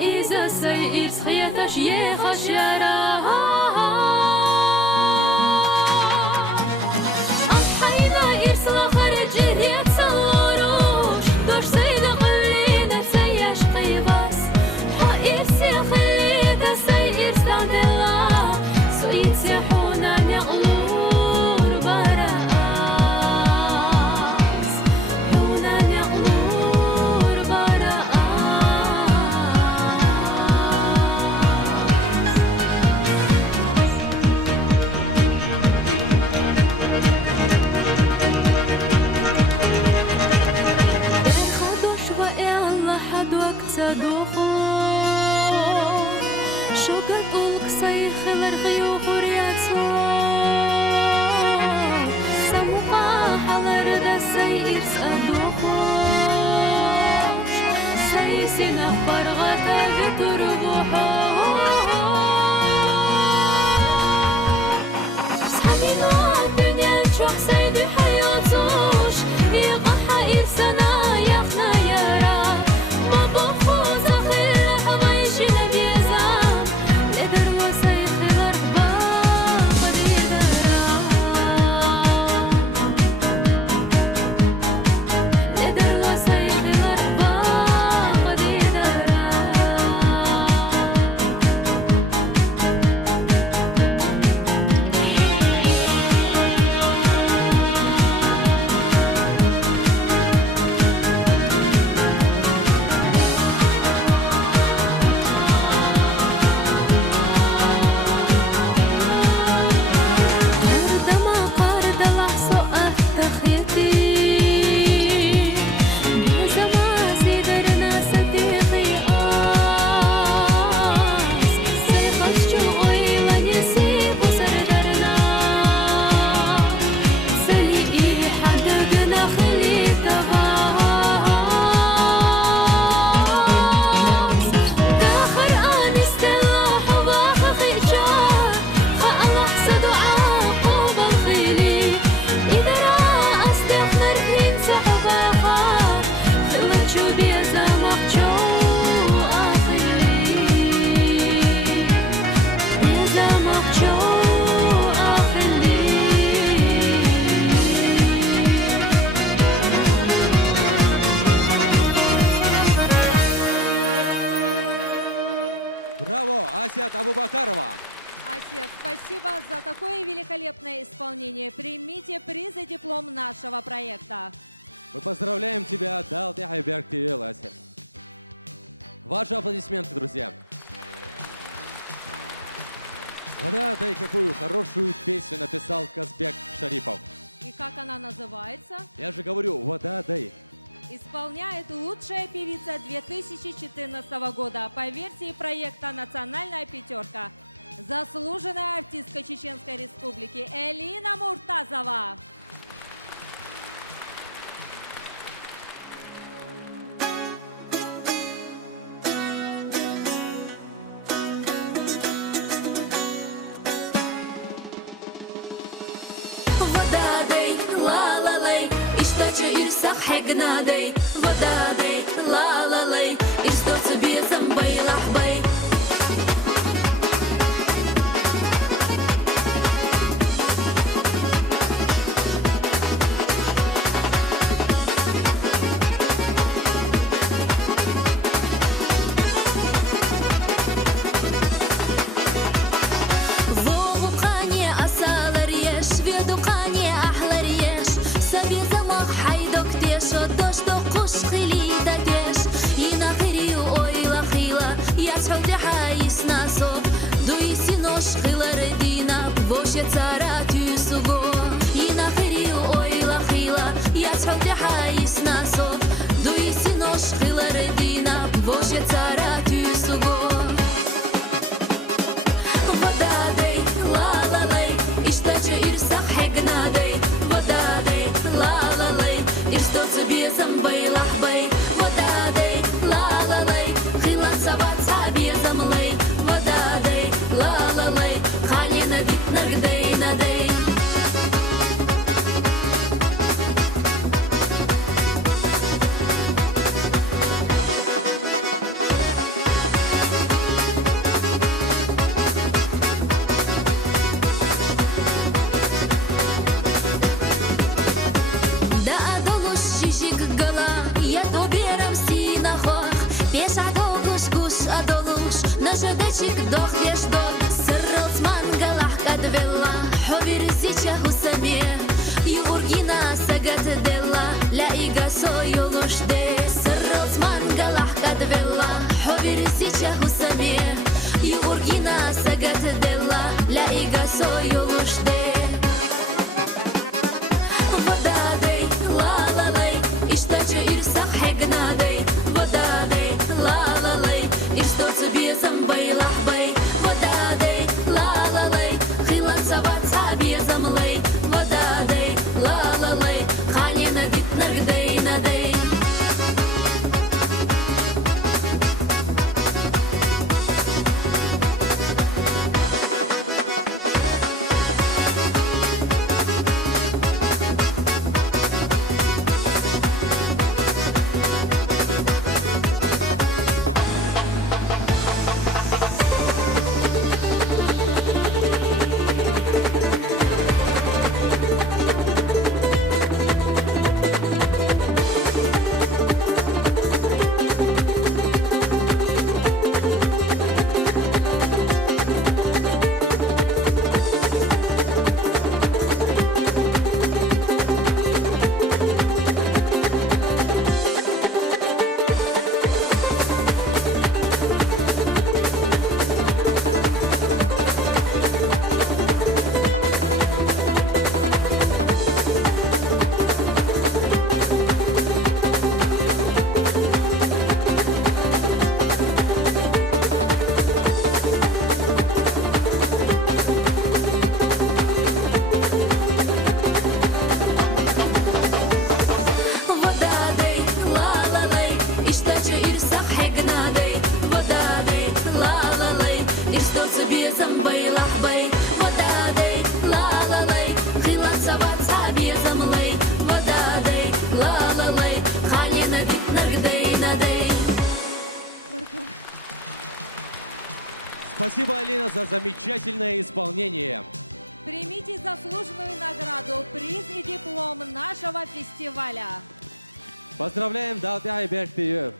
إذا سيئت خياتش يخشرا أضحينا إرسلا خرج هيت صوروش دوش سيدا خلينا سيش قيباس حائرسي خليدا سيئت ستعدلا سويت سيحونا يقلور برا Асият Абубакарова. Асият, спасибо за такое великолепное исполнение. Примите приз и диплом нашего проекта. Мы поздравляем тебя, Далти Айберк Тиел, Асият. Ваши аплодисменты, друзья. Да, и какую хорошую песню написал Казбек Шарипов. И как она называется? Я же говорю, вода дай. Исполняет лучшая певица 2014 года по версии проекта «Национальная пятерка». Заслуженная артистка Чеченской Республики Элина Муртазова. حقنادي ودادي لا لا لي استوت بيزم بيلح بي Wadadei, la la lay, khilan sabat sabi zamla. Спасибо, Алина, за замечательное исполнение. Примите заслуженную награду, приз и диплом нашего фестиваля. Поздравляем, Далды Айбертиев.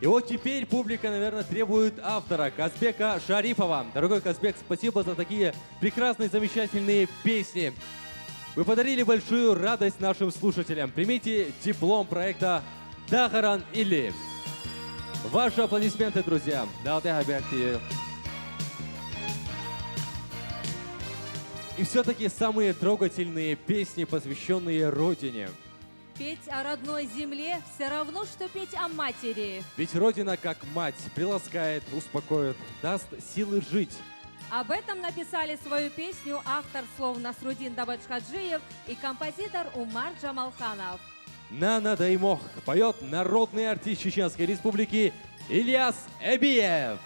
И вот теперь публика, наверное, требует автора Казбека Шарипова. Дорогой Казбек, спасибо за такие прекрасные, замечательные песни. Вы подарили большую радость нашим слушателям. Примите диплом проекта «Дахаран Или». Ваши аплодисменты, друзья. Далды Айбертиев. И все-таки самые трогательные песни, посвященные Родине. Петь о родной земле все равно, что петь о матери. Ведь Родина, как мать, приласкает, успокоит, даст силы жить. Об этом написали свою песню автор слов Насрудин Дабачхаджиев и композитор Умар Джамалханов. Нана Даймох поет народный артист Чеченской Республики Ильяс Эбиев.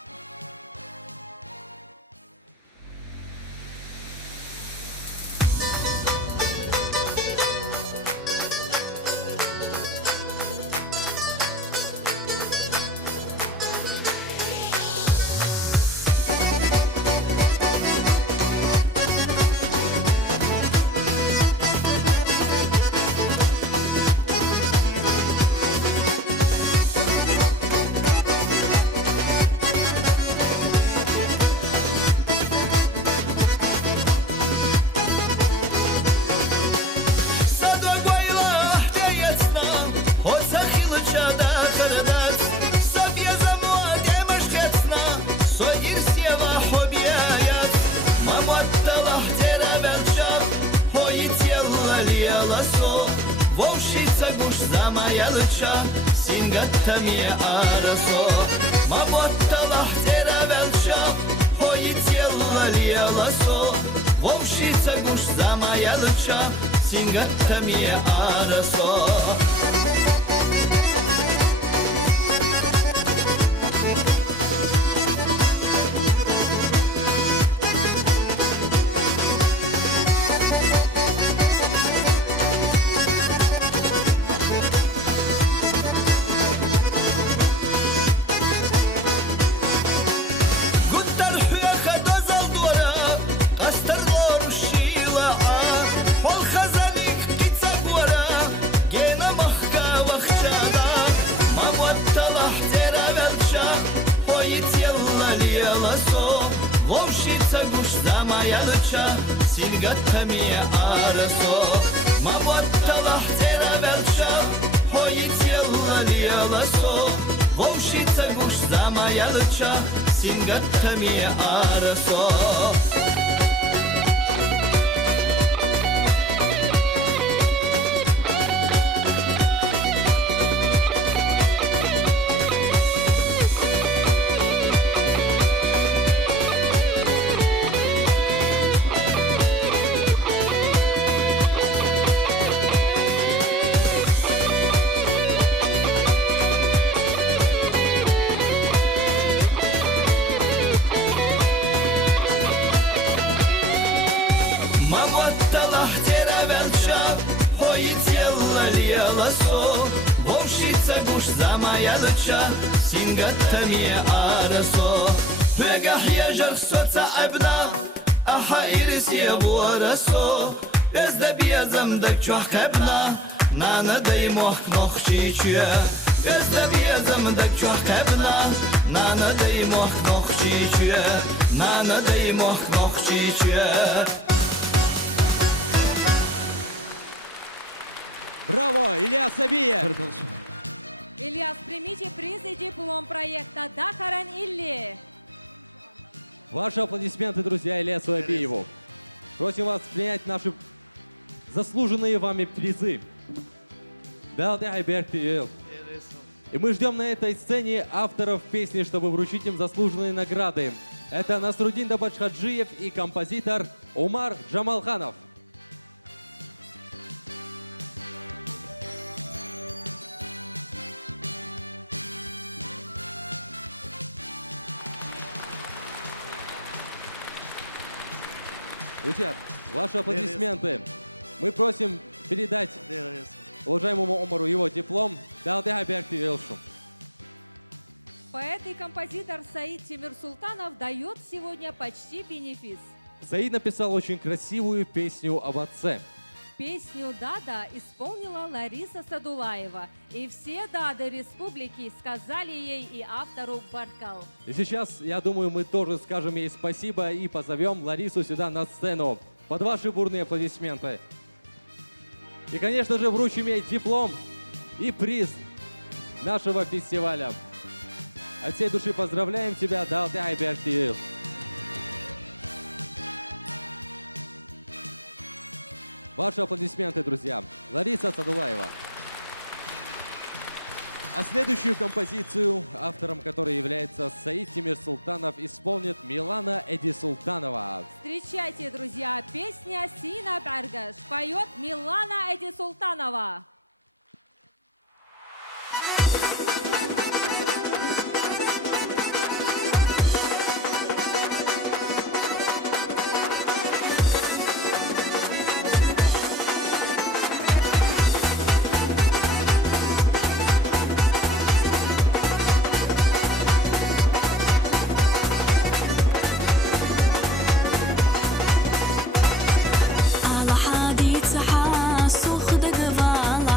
Браво, Ильяс Эбиев! Ильяс, примите приз и диплом проекта «Дахаран Или». Ваши аплодисменты, друзья, Ильясу Эбиеву. Просим вас принять наши заслуженные вами призы. Далды Айбертиев. И мы ждем на этой сцене авторов песни, чтобы вручить им заслуженные награды. Это Насрудин Дабачхаджиев и композитор Умар Джамалханов. Друзья, ваши аплодисменты. Мы просим передать уважаемому Омару его диплом. Далды Айбертиев. Поэт знаменитый композитор Саид Тимирсултанов дает сегодня почти бенефис. Саид написал очень красивую песню об отце. Песню «Дада» исполнила Лариса Садулаева. И все дады республики сказали ей и автору Баркал. И сейчас, я думаю, мы тоже скажем ей спасибо и позовем Ларису сюда на сцену. Под ваши бурные аплодисменты. И, конечно же, вручим ей диплом и приз нашего фестиваля. От всей души поздравляем тебя, Далди Айберти. Ваши аплодисменты, друзья. Лариса Садулаева. А следующую композицию, автором которой является Саид Тимирсултанов, исполнит Милана Эдисултанова. Встречайте, друзья, песня «Сина Баргаш» поет Милана Эдисултанова. على حديث حاسو خدك فالا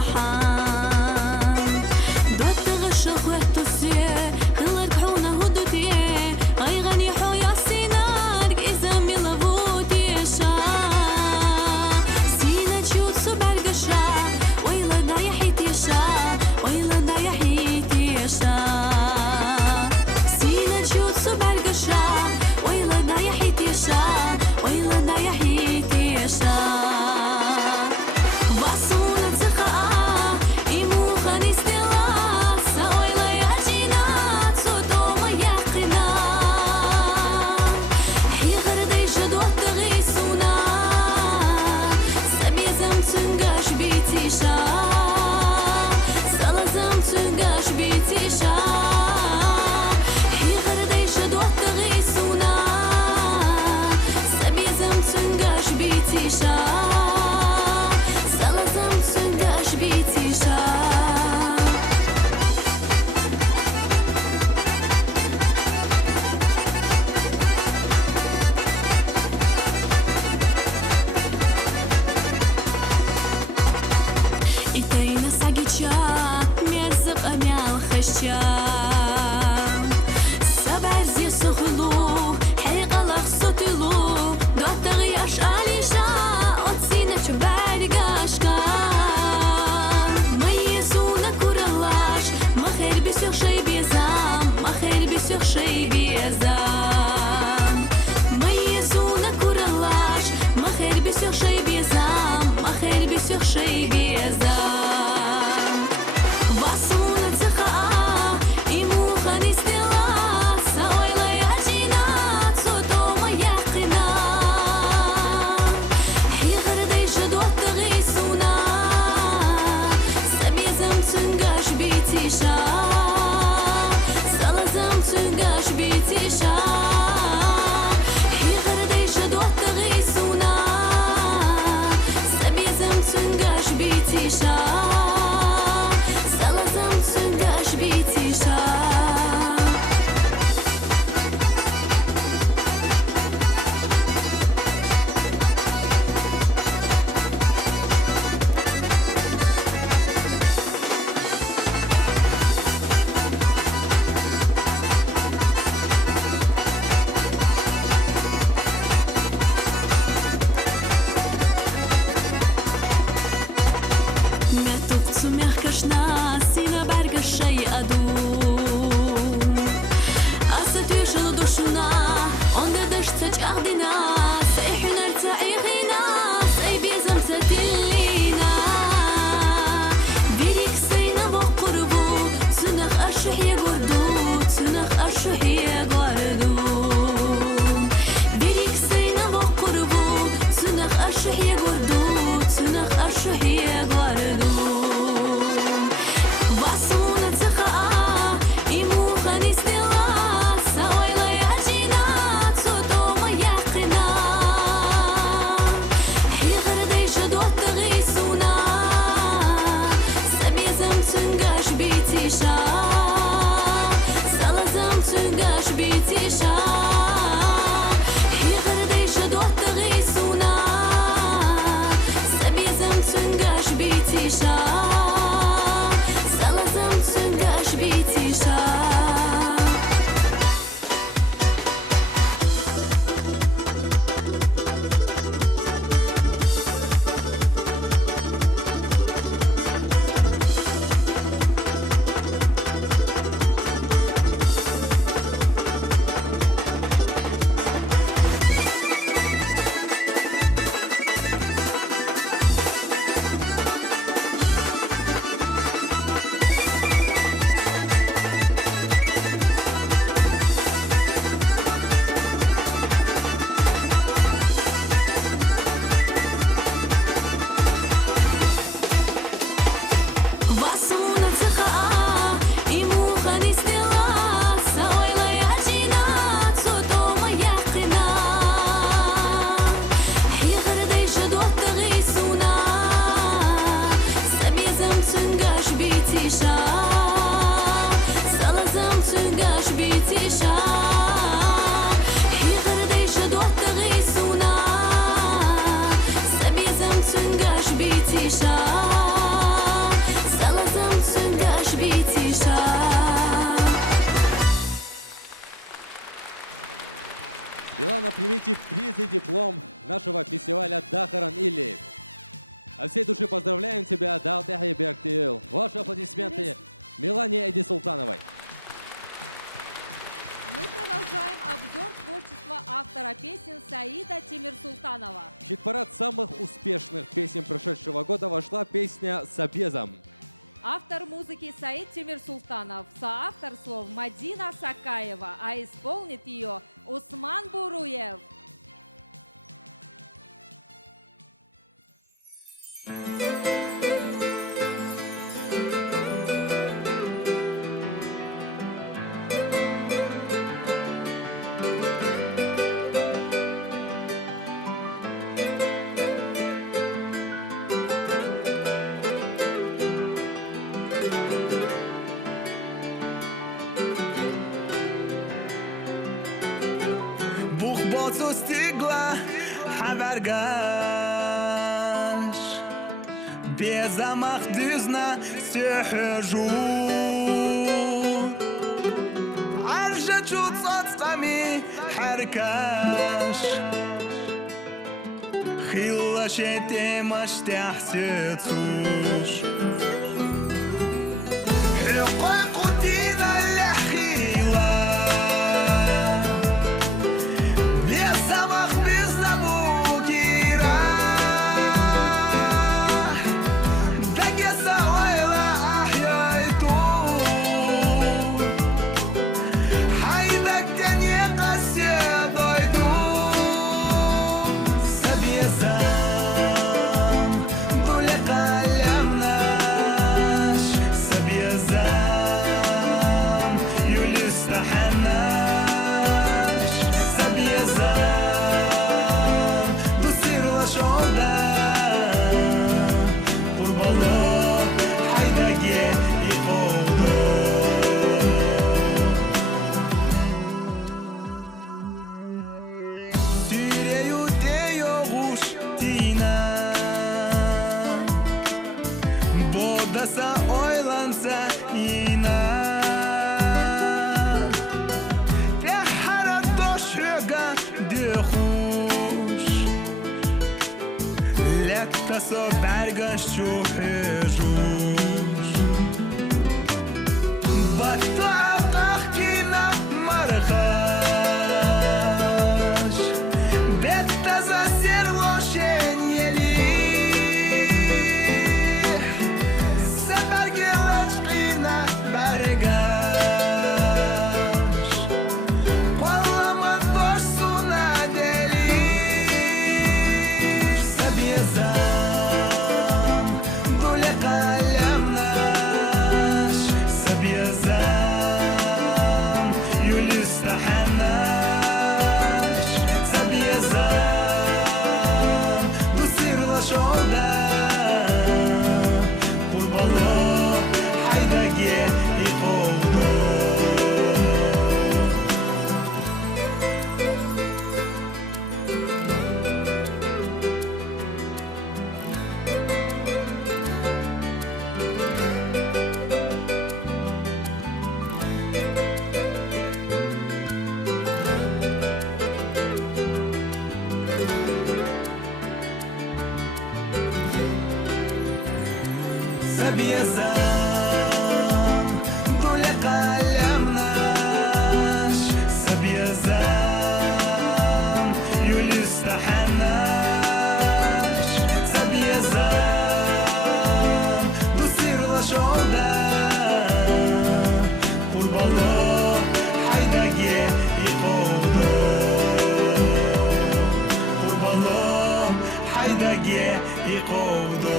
Билана, примите приз и диплом нашего фестиваля Дахаран Или. От всей души поздравляем тебя, Далт Айбек Тиыл. Ваши аплодисменты Милане Эди Султановой. Мы продолжаем обзор творчества автора песен Саида Тимирсултанова. В хит-парад самых успешных песен прошедшего года вошла песня «Сабезом». Автор музыки Саид Тимирсултанов, соавтор слов Мадина Сакаева, а исполнит ее Усман Буруев. Бухбоцу стигла хабаргаш Безамах дызна сехежу Аржа чуд соцками حركاش خيلا شيتي مش تحسيتوش حقوق الدين الحيلة بيسمخ بيزنبو كيرا دقيا سويلا أحيايتو حيدك تاني قسيدايتو سبيا زام دولي قلمناش سبيا زام يولي استحناش سبيا زام دوسير لشعودا قربالا حيدك يقودو Сирею тею гуш тина Бодаса ойланса ина Тяхара дошрга дехуш Лектасо бергащу хежуш Батта тахтина мархаш Бетта за серлошеньели Сабаргелочкина баргаш Колама дошсу наделиш Сабьезам дуля калямнаш Сабьезам юлиста ханаш Сабьезам дусир лашода Курбало хайдаге иқовдо Сабьезам дуля калямнаш Сабьезам юлиста ханаш Сабьезам дусир лашода Курбало хайдаге иқовдо Курбало хайдаге иқовдо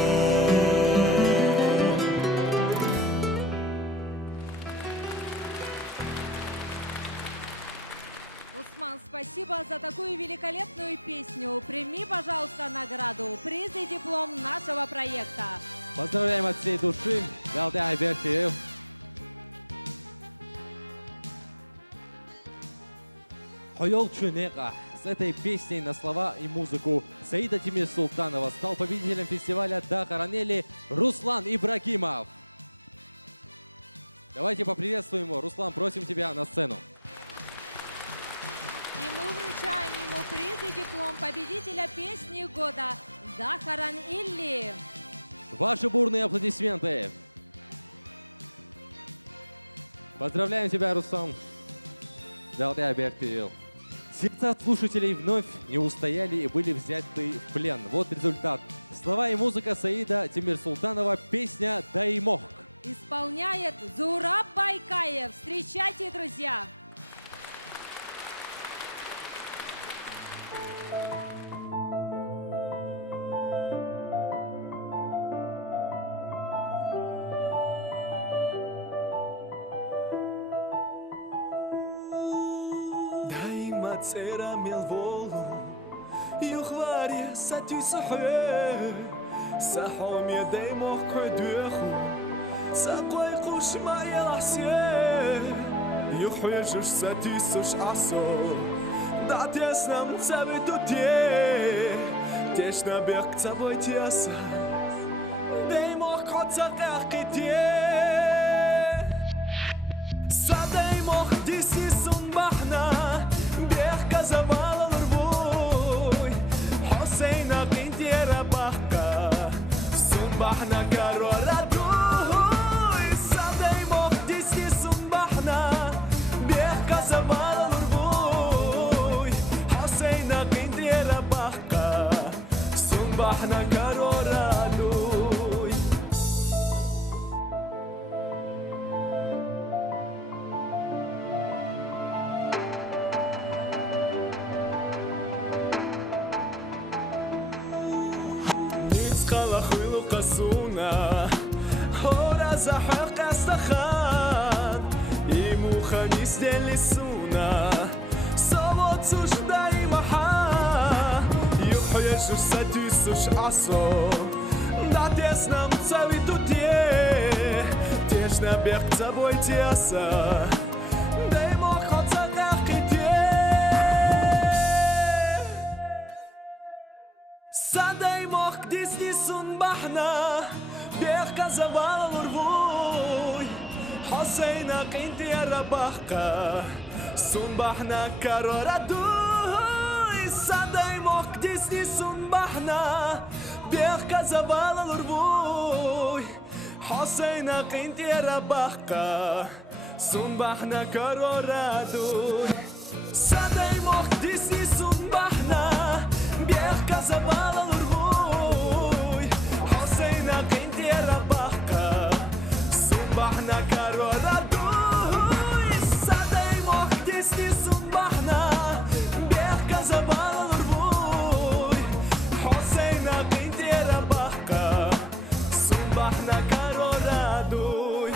Усман, спасибо за такую великолепную песню. Прими, пожалуйста, награду, приз и диплом нашего проекта. Поздравляем от всей души, Далт Айбек Тиыл. Хоёл Чунека. С этой песней на слова и музыку Саида Тимирсултанова стал победителем фестиваля Дахаран Или Руслан Ибрагимов. Давайте поприветствуем его. Руслан, просим тебя на сцену. И мы вручаем ему приз и диплом победителя песни года Дахаран Илли. Ваши бурные аплодисменты. Поздравляем тебя, Рустам. Далды Айбертиил. Сердца слушателей вновь не устояли и были взяты в плен. Вот результат. Слова и музыка Саида Тимирсултанова, песня «Даймох». Исполняет Зураб Байкаев. Встречайте, друзья! دايما تسيرا ميلفولو يخواري ساتي صحي ساحوم يدي موقع دوخو ساقوي قوش ما يحسي يخوي جوش ساتي سوش عصو دعت يسنم تسابتو تيه تيشنا بيق تسابوي تياسا دي موقع تساقاقي تيه سادي موقع ديسي سنبحنا Завал рвой, Хосейна Кинтера Бахка, Сумбахна Карора Дуй, Садай Мохдиси Сумбахна, Бехка Завал рвой, Хосейна Кинтера Бахка, Сумбахна Карора Дуй. خلو قصونا هورا زحق استخان يمو خميس ديالي سونا صوت سوش دايما حا يحيى جسدي سوش عصون دعتيسنا متساوي توتيه تيشنا بيق تسابوي تياسا دايما خطا Садай мох дисни сунбахна Бехка завал урвуй Хосейна кинти арабахка Сунбахна карора дуй Садай мох дисни сунбахна Бехка завал урвуй Хосейна кинти арабахка Сунбахна карора дуй Садай мох дисни сунбахна Бехка завала урвуй Хосейна кинти рабахка Сумбахна карора дуй Садай мох дисни сумбахна Бехка завала урвуй Хосейна кинти рабахка Сумбахна карора дуй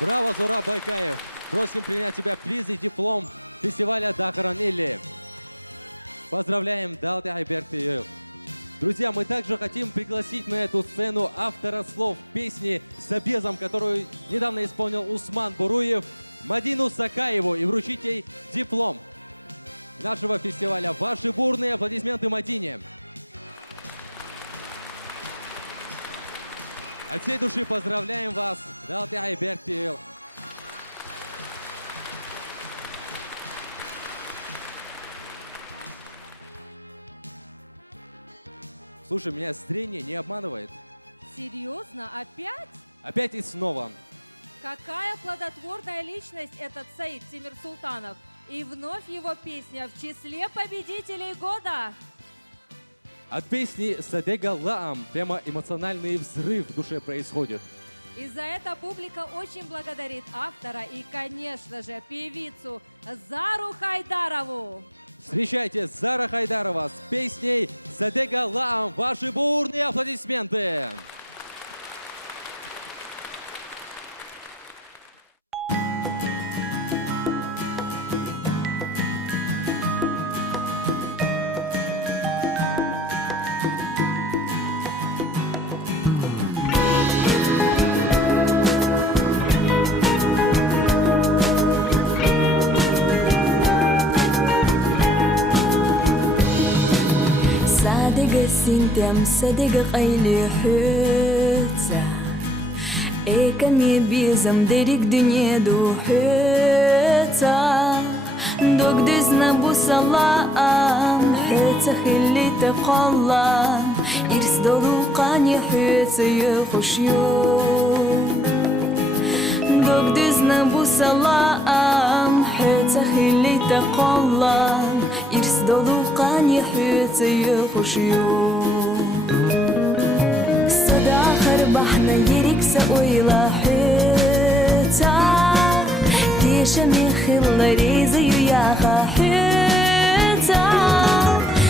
Браво, Зураб Байкаев! Просим принять тебя приз и диплом фестиваля Дахаран Илли. Поздравляем, Далды Айбертиил. Друзья, мы также хотим пригласить на эту сцену автора слов песни «Собезом», которую недавно исполнил Усман Буруев, Мадину Сакаеву, и вручить ей диплом нашего фестиваля. Ваши бурные аплодисменты Мадине. От всей души поздравляем вас, Далды Айбертиил. Слушай, меня зрение не обманывает. Серьезно? Опять? Опять и снова. Какая плодотворная личность этот Саид Тимирсултанов. И вновь его песня в числе победителей года. От песни Садега Лаам прямо эмоциональный взрыв в душе происходит. И за это публика очень благодарит автора и, конечно же, певицу Зару Хайдарову. Встречайте Зара Хайдарова с песней «Задега Лаам». Ваши бурные аплодисменты! Синтям садыга айли хыца Экам ебизам дерик дунеду хыца Догдызна бусалаам Хыца хиллита қаллам Ирс долу қани хыца юхушю Догдызна бусалаам Хыца хиллита қаллам Ирс долу قاني حيت يخشيو صدا خربحنا يريك سويلا حيتا تيش مخل ريزي يا حيتا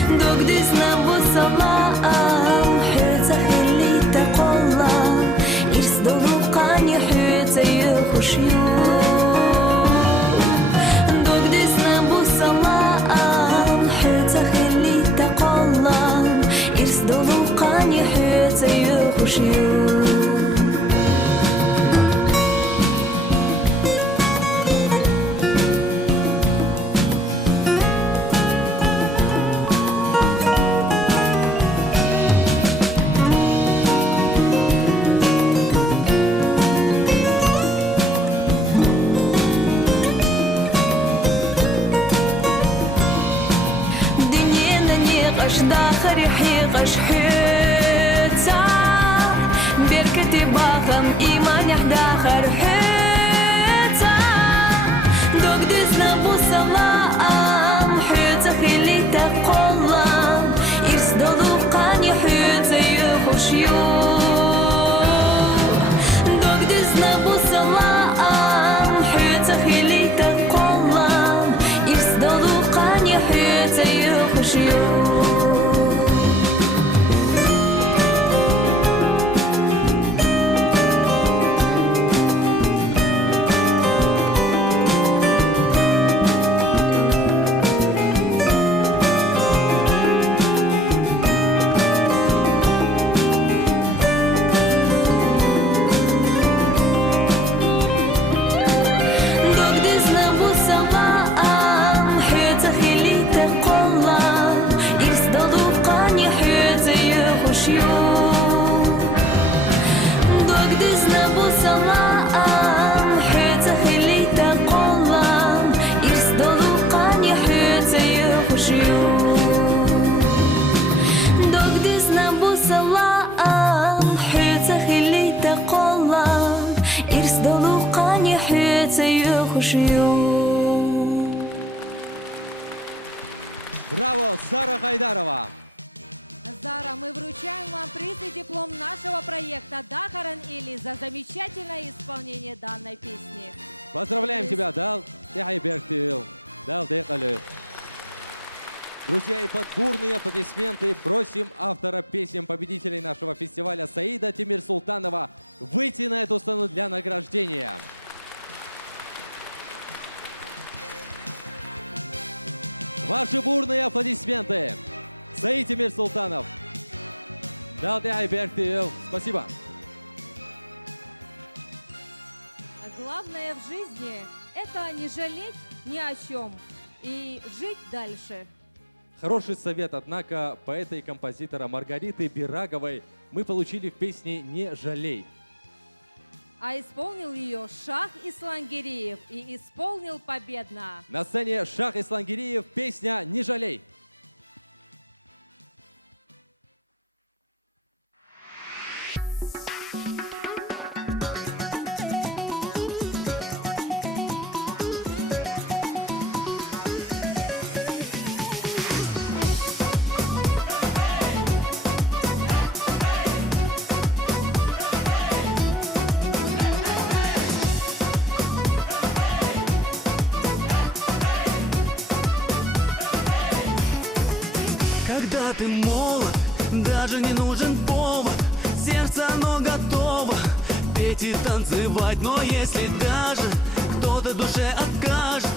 دوك ديسنا بصلاة حيتا خلي تقولا يرسدو قاني حيت يخشيو دوك ديسنا بصلاة خلي تقلم يرسدو قاني حيت يخشيو داخل يحيقش حيتا بركتي باقم إيمان يحداخر حيتا دوك دزنا بوصلام حيتا خلي تقلم يرسدو قاني حيتا يخشيو دوك دزنا بوصلام حيتا خلي تقلم يرسدو قاني حيتا يخشيو Браво, Зара Хайдарова! Зара, мы вручаем вам приз и диплом нашего проекта «Дахаран Или» за замечательное исполнение данной песни. Поздравляем тебя, Дал Дехайбертил, Дал Дехалил. Друзья, и под бурные аплодисменты просим автора песен победителей нашего фестиваля Саида Тимирсултанова выйти на эту сцену для награждения. Ваши бурные аплодисменты. Саид Тимирсултанов. Дал Дехайбертил. Спасибо. Главное в жизни – это не жалеть ни о чем и жить дальше. Хороший совет, однако, поэта и композитора Маргариты Бираговой мы получили в песне «Не жалей». А исполнил ее Шах Ислангириев и исполнил победно. На сцене Шах Ислангириев, песня «Не жалей». Когда ты молод, даже не нужен повод. Сердце оно готово петь и танцевать. Но если даже кто-то душе откажет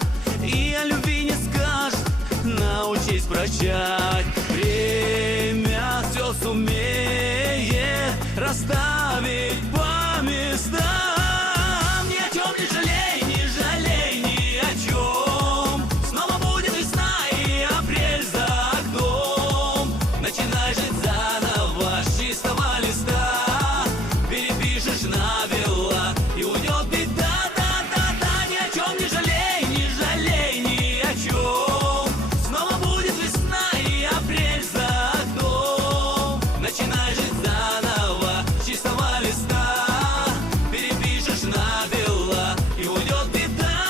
и о любви не скажет, научись прощать. Время все сумеет расставить по местам. Ни о чем не жалей, не жалей ни о чем. Снова будет весна и апрель за окном. Начинай жить заново с чистого листа. Перепишешь навела и уйдет беда. Да-да-да, ни о чем не жалей, не жалей ни о чем. Снова будет весна и апрель за окном. Начинай жить заново с чистого листа. Перепишешь навела и уйдет беда.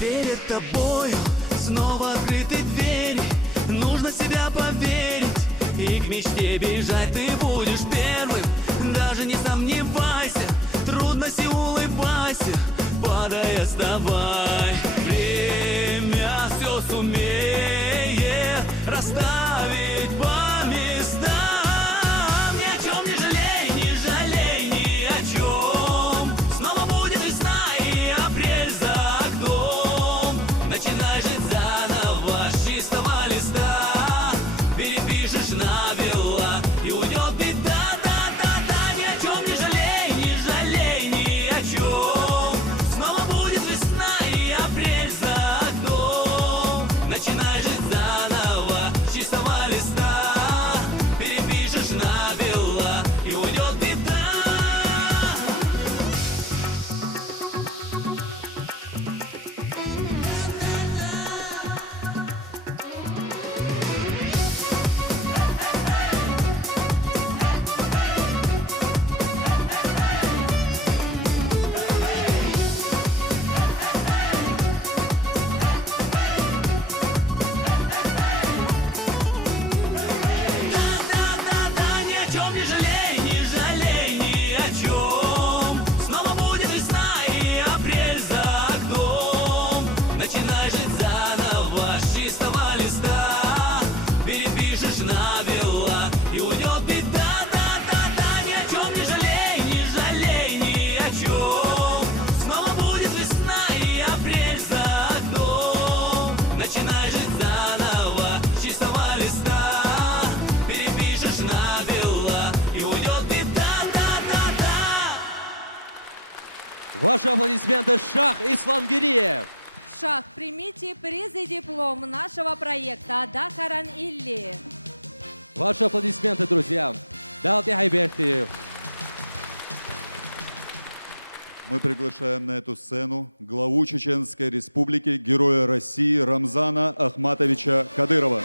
Перед тобою снова открыты двери. Нужно в себя поверить и к мечте бежать. Ты будешь первым, даже не сомневайся. Трудности улыбайся, падая вставай. Время все сумеет расставить по местам. Ни о чем не жалей, не жалей ни о чем. Снова будет весна и апрель за окном. Начинай жить заново с чистого листа. Перепишешь навела и уйдет беда. Да-да-да, ни о чем не жалей, не жалей ни о чем. Снова будет весна и апрель за окном. Начинай жить заново с чистого листа. Перепишешь навела и уйдет беда. Да-да-да-да, ни о чем не жалей, не жалей ни о чем. Снова будет весна и апрель за окном. Начинай жить заново с чистого листа. Перепишешь навела и уйдет беда. Да-да-да, ни о чем не жалей, не жалей ни о чем. Снова будет весна и апрель за окном. Начинай жить заново с чистого листа. Перепишешь навела и уйдет беда. Да-да-да. Ваши аплодисменты, Шах Исламгириев. Шах, примите приз и диплом нашего проекта Дахаран Илли. Ваши аплодисменты, друзья. Далти Хайбертиев. Мы приглашаем на эту сцену главу Чеченской Республики, Героя России Рамзана Ахматовича Кадырова.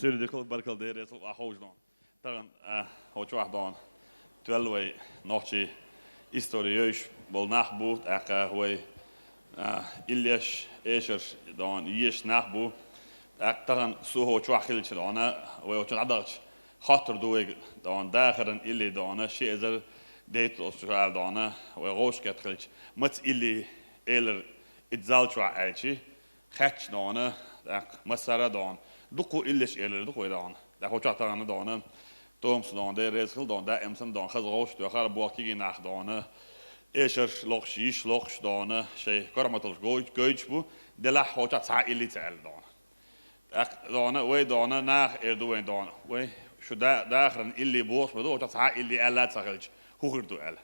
Sürüdükül barkal deri sul ahojdan. Tagan hoçwahdon. Twelway nochi historieus bol nachbu aka hoy Ilyash Escher dan yesh nachbu. Tagan su hoçwakhilch dana hoy hoçadach. Khater doeg dan dageren illi dana shezer date Australia dana hoy roskatkhilch mat illi eler itzalchwa alchi. Khatch dana masara dan duqu illish eler duqu dan. Da hoçatagana dana Toms dan der rezgil dan da emsam dan khazghosh do khar buaki nach dana. Escher lochish loch dana shay karamatul goich bu de la hoçat sa illi tsal dan. Dana way dana nach doen dana. Way شو داخل اللي بوص بدو تصحى اللي ألا تسخلج هو غير دو ألا.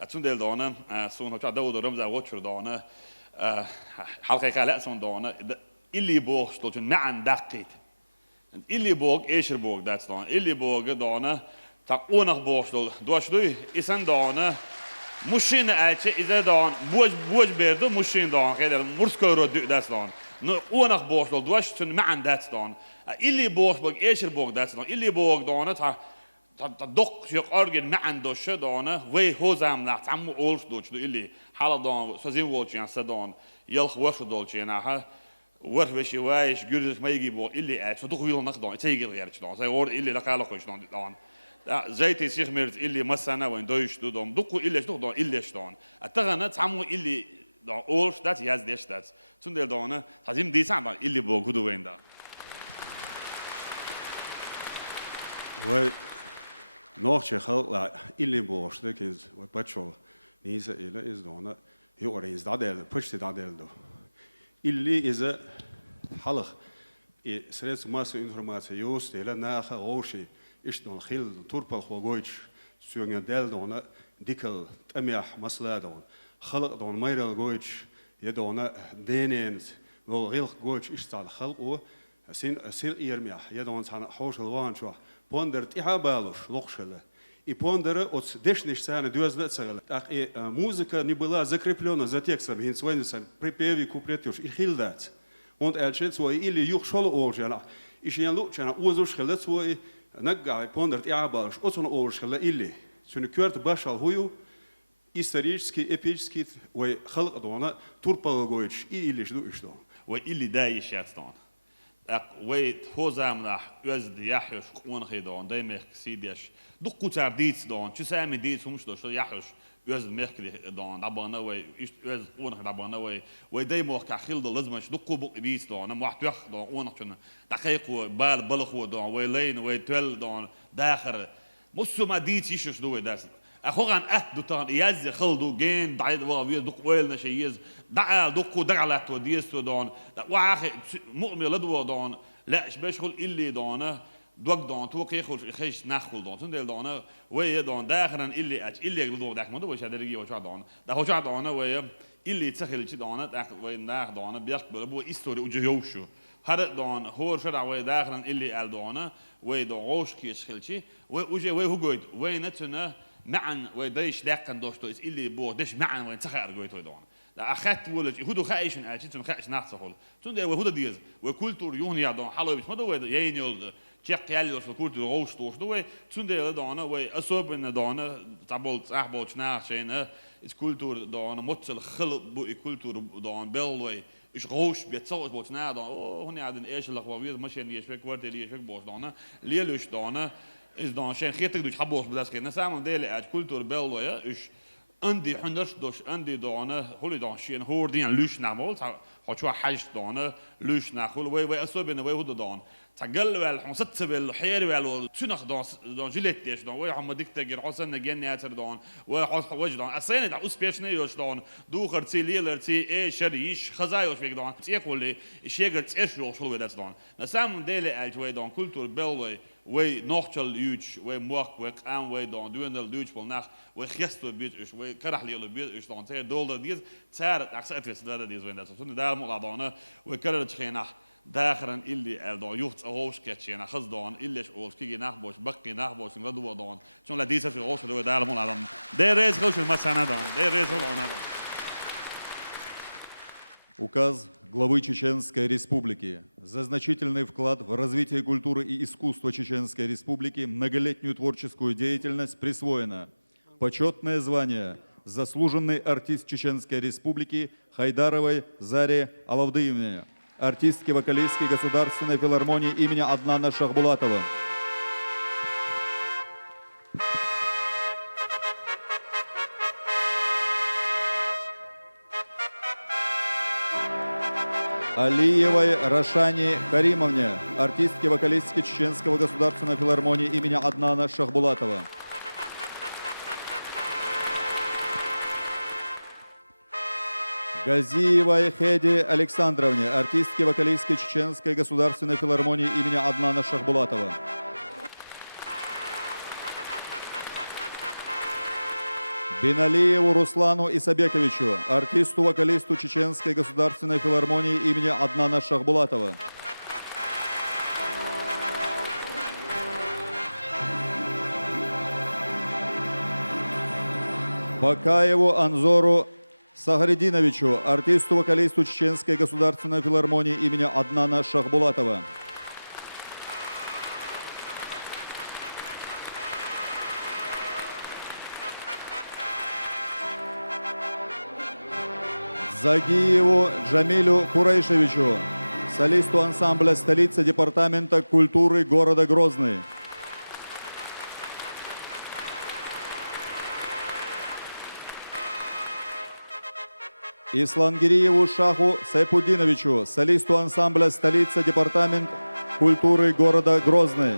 أتون دل دانا سون هو داود رمز واتشر دانا حلقة خلاء سون دانا اللي بوص لو نعن دقيت. اللي بوق إيش البوق دات دانا اللي بوق دانا تقونك بوص لو دوش دوي إنسان دانا مشين أشي إذا دان بوج بيردو مشين دان خير مرسكو رو دات دان اونخ بوش دول دوش تن معن داتستون اللي بوش بق ايش البوق داتستون اللي بوق دونه تا دق شيق ارجن معن دوش دونه وي هوزام لا تعمو اولش دوش دو اللي حالا دون سوزين وولش يعني سدون يلخ وش دولش يعني ها ور وش وايش جورج ما يجي بوق اللي ات فدق ويل نقدون تيجي غير دون زي ور اللي لقالق دون زيتي سيخ ميرت اللي مسنا وين دوش دون دق اللي دون اللي دون اتغنى تعمو اللي دون اولش دات ياز ديش دات تون دون تازم دي سان اللي بوق دو وين دا و نوchtje geld la illiboos dat is wat patcho nize ile is dona heel eens dat deel push dat deel do illi is a halig srets masse informatie joost hele nage roshi is dan gil turpal gogoich suenge deel dona dikkel tamiah masla don خلق دون ميرال goich je dona denens wel heel goich is tal خلق o sin irmia je don san hoshel waan scho pondert ihабалуш лохшеле и пондеры от дешниш сана дуазнецагала так и музыка не была закреплена за текстом хинсвайнсен припеви куплетюш и хилдат und elchets wo ili юх шол олжана ишен лучана озуш хилдат wo нагга pondert ihабалуш отон олжхеле или сюн кёрт башал хую исторический эпический ой халк дона турпалгоич и или жду и что وإلي دايش ياتستون ويت هوزامنا يزد يحيش قون خيدون دايمخ سيديش دقو تارديت دون شو سامي ديت همش دو شو يحيش يزد مخكلي دون عبانا وي يزد قون خيد عبانا وي دايموخ كاخيل دو لازمش دقو بق بيت دون ام واحد يخ دون قون خشنا دقيق بال بلخو دون وي لين وي تول دون داخر مصو ما ديت يشش دو داس أخوان أهدو تان يازي خلدو جين بعيد وافيز دق ويلنا شيء دع دقو دعلت وديستو دون وعاخ مؤمن لدو دون لا إيش خل إلي دونه دوق دون توقي خش نخل دون تندل دونه ويا دون داخرن إلي إلي لدو داخل ما دو وش هذا وش دون ده وش دونه ويا إلي تسخل شيء دونه داخل ويا ناخ دونه بيقبل بو إستوري وجهوشو هذا دون هو شرع ويا داخرن إلي ال دونه ويا دون عوش كيش خلشي ويا ويا هو جود ويا نتنا معن ويدايش داقن دوشتو إس إلي بو دش معن وين تخير جويتو دون لا أخذت ولد هدو خايشن أشي تون خايش نحصل تون ده وهدو ديز وكولتور يون يا دون حلو بس ما دو يين يول تشق يالي دوش كولتور روش دوش دو تون ده دون وأصوب إن دون تابول أحبول شناخ شين إس كولتور دون متصل خلق بو كولتور دون بيل إيش روش بيتصور بوش نا دون هني عادن إيش الأخوات مش يعني إيش فيك ورد اللي إيش فيك بوش دون ليلوش دون is dan zijn geertig dus habos bedas geen samen delen uit cultuur bello ja is عندي حندرش دوش عندي دانه هولي دانشين هوردين لوش نعمل ha شو حاج دانه لوش نخول وي أسوبنا وي هود دان تقل والحمصت بالحير والتنخ دان جلت ديش دان وي هم ديك تجر حسن نجني أتر دان وي حس وجه دان أصلاً ده أسبيشني يوش دان دو خرتي ليلرتي إيه شريش خزايوش فيك دان تيقولي شيء إيش يوش هو ده دان نسام ديله ألت وي دان كولتور بيل وي نوختل يوش وي موك وي قام وي دان دويندل دوش بالنخ وي خيستو بيت إيش وي كره ليلو بيت إيش دان تير دولار ديز تار أكثر أتوس ده ديز وين ده سون ده مو لادانه وي كره تخينه داخرن اللي الدان يوت أهوش كتشينا خز دان إلليش أوش كي نخبوش بقي نخبوش نقدو دان شون لديسه في أوش ده ده مو لادان ده ريز خوش المسانة دان ده ريز هو Указ главы Чеченской Республики за значительный вклад в развитие культуры и искусства Чеченской Республики, многолетнюю творческую деятельность присвоено почетное звание «Заслуженный артист Чеченской Республики» Хайдаровой Заре Алавдыевне, артистке-вокалистке Государственной филармонии имени Аднана Шахбулатова. Алиевой Рашани Каримовне, артистке-вокалистке Чеченского государственной филармонии имени Аднана Шахбулатова. Газиевой Хеди Александровне, артистке-вокалистке Чеченской государственной филармонии имени Аднана Шахбулатова. Биналиеву Руслану Исабековичу, артисту-вокалисту Чеченской государственной филармонии имени Аднана Шахбулатова. Бакаеву Анзору Сагаридиновичу, артисту-вокалисту Чеченской государственной филармонии имени Аднана Шахбулатова. Загиеву Джамилю Курайшевичу, солисту ансамбля столицы Департамента культуры города Грозный. Ислангириеву Шаху Сайпудиновичу, солисту ансамбля столица Департамент культуры города Грозный.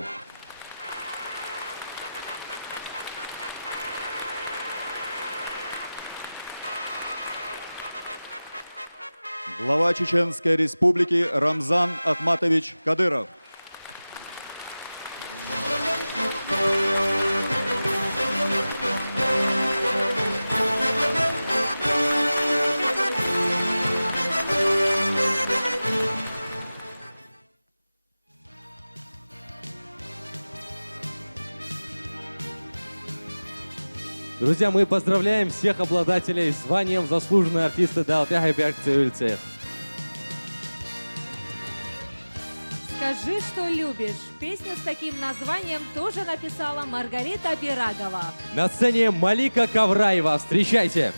Глава Чеченской Республики Рамзан Ахматович Кадыров. Друзья, мы поздравляем всех обладателей званием заслуженные артисты Далтя Хайберг Цивильцев. «Скажи, что любишь». Песню с таким названием тоже написала Маргарита Бирагова. На сцене Малика Кавраева. Встречайте!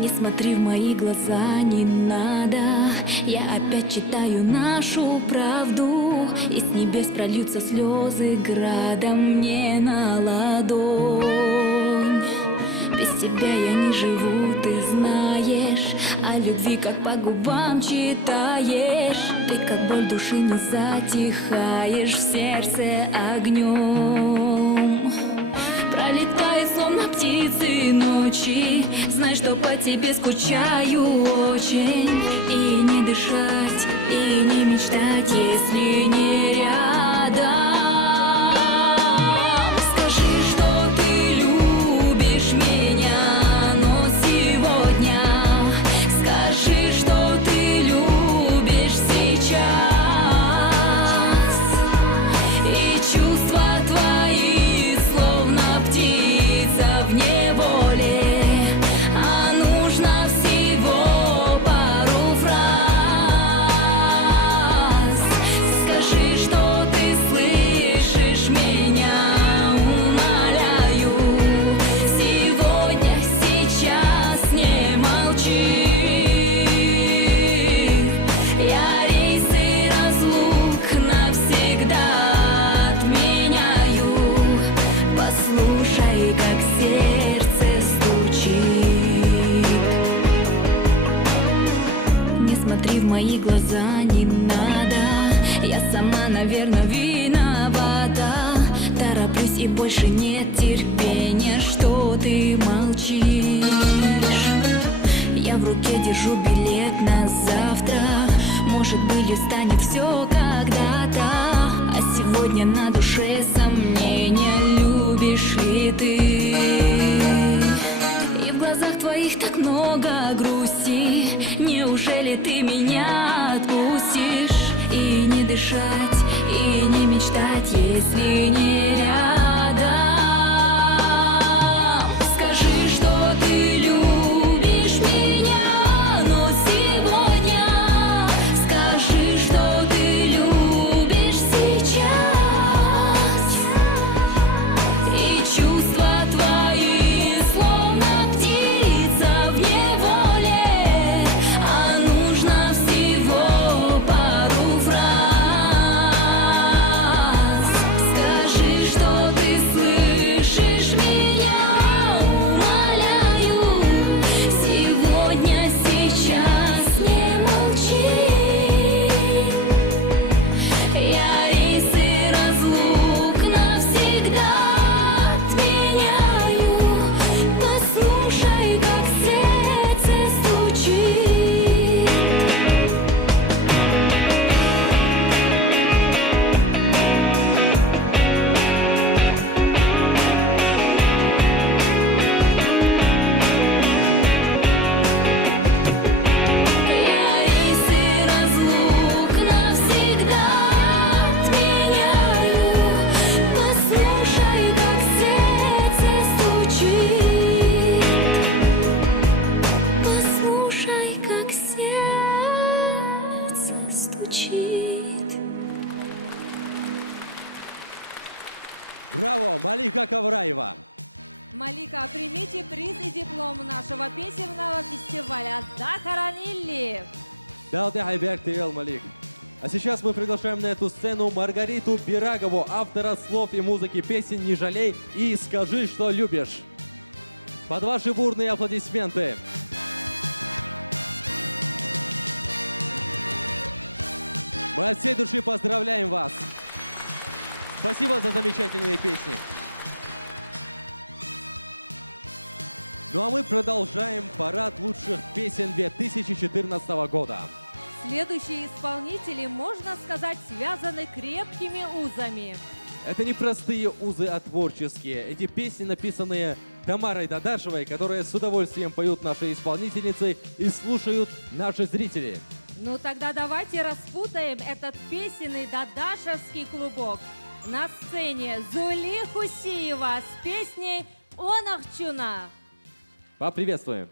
Не смотри в мои глаза, не надо. Я опять читаю нашу правду, и с небес прольются слезы градом мне на ладонь. Без тебя я не живу, ты знаешь, о любви как по губам читаешь. Ты как боль души не затихаешь, в сердце огнем. Пролетает словно птицы ночи, знай, что по тебе скучаю очень. И не дышать, и не мечтать, если не рядом. Скажи, что ты любишь меня, но сегодня скажи, что ты любишь сейчас. И чувства твои словно птица в неволе, а нужно всего пару фраз. Скажи, что ты слышишь меня, умоляю. Сегодня, сейчас не молчи. Я рейсы разлук навсегда отменяю. Послушай, как сердце стучит. Не смотри в мои глаза, не надо. Я сама, наверное, виновата. Тороплюсь, и больше нет терпения, что ты молчишь. Я в руке держу билет на завтра. Может, былью станет все когда-то, а сегодня на душе сомнения, любишь ли ты. И в глазах твоих так много грусти. Неужели ты меня отпустишь? И не дышать, и не мечтать, если не рядом. Скажи, что ты любишь меня, но сегодня скажи, что ты любишь сейчас. И чувства твои словно птица в неволе, а нужно всего пару фраз. Скажи, что Браво, Малика Кавраева. Малика, примите приз и диплом нашего песенного фестиваля Дахаранилли. Да, ты Айбек Тиел, Малик. А сейчас мы приглашаем на эту сцену Маргариту Бирагову, автора слов и музыки песен «Не жалей» и «Скажи, что любишь». Под ваши бурные аплодисменты. Мы от всей души поздравляем вас. Спасибо за замечательные песни. Ну а мы продолжаем парад лучших песен 2014 года. Следующие исполнители, можно сказать, связаны крепкими узами. Это не простые узы, а творческие. Эти песни, написанные Тамарой Дадашевой, которые с удовольствием поют наши исполнительницы и слушают наши зрители. Ну тогда давайте распутаем этот песенный дадашевский клубок. На сцене Зули Хусиева с песней «Онахчуна». Поприветствуем.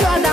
Чё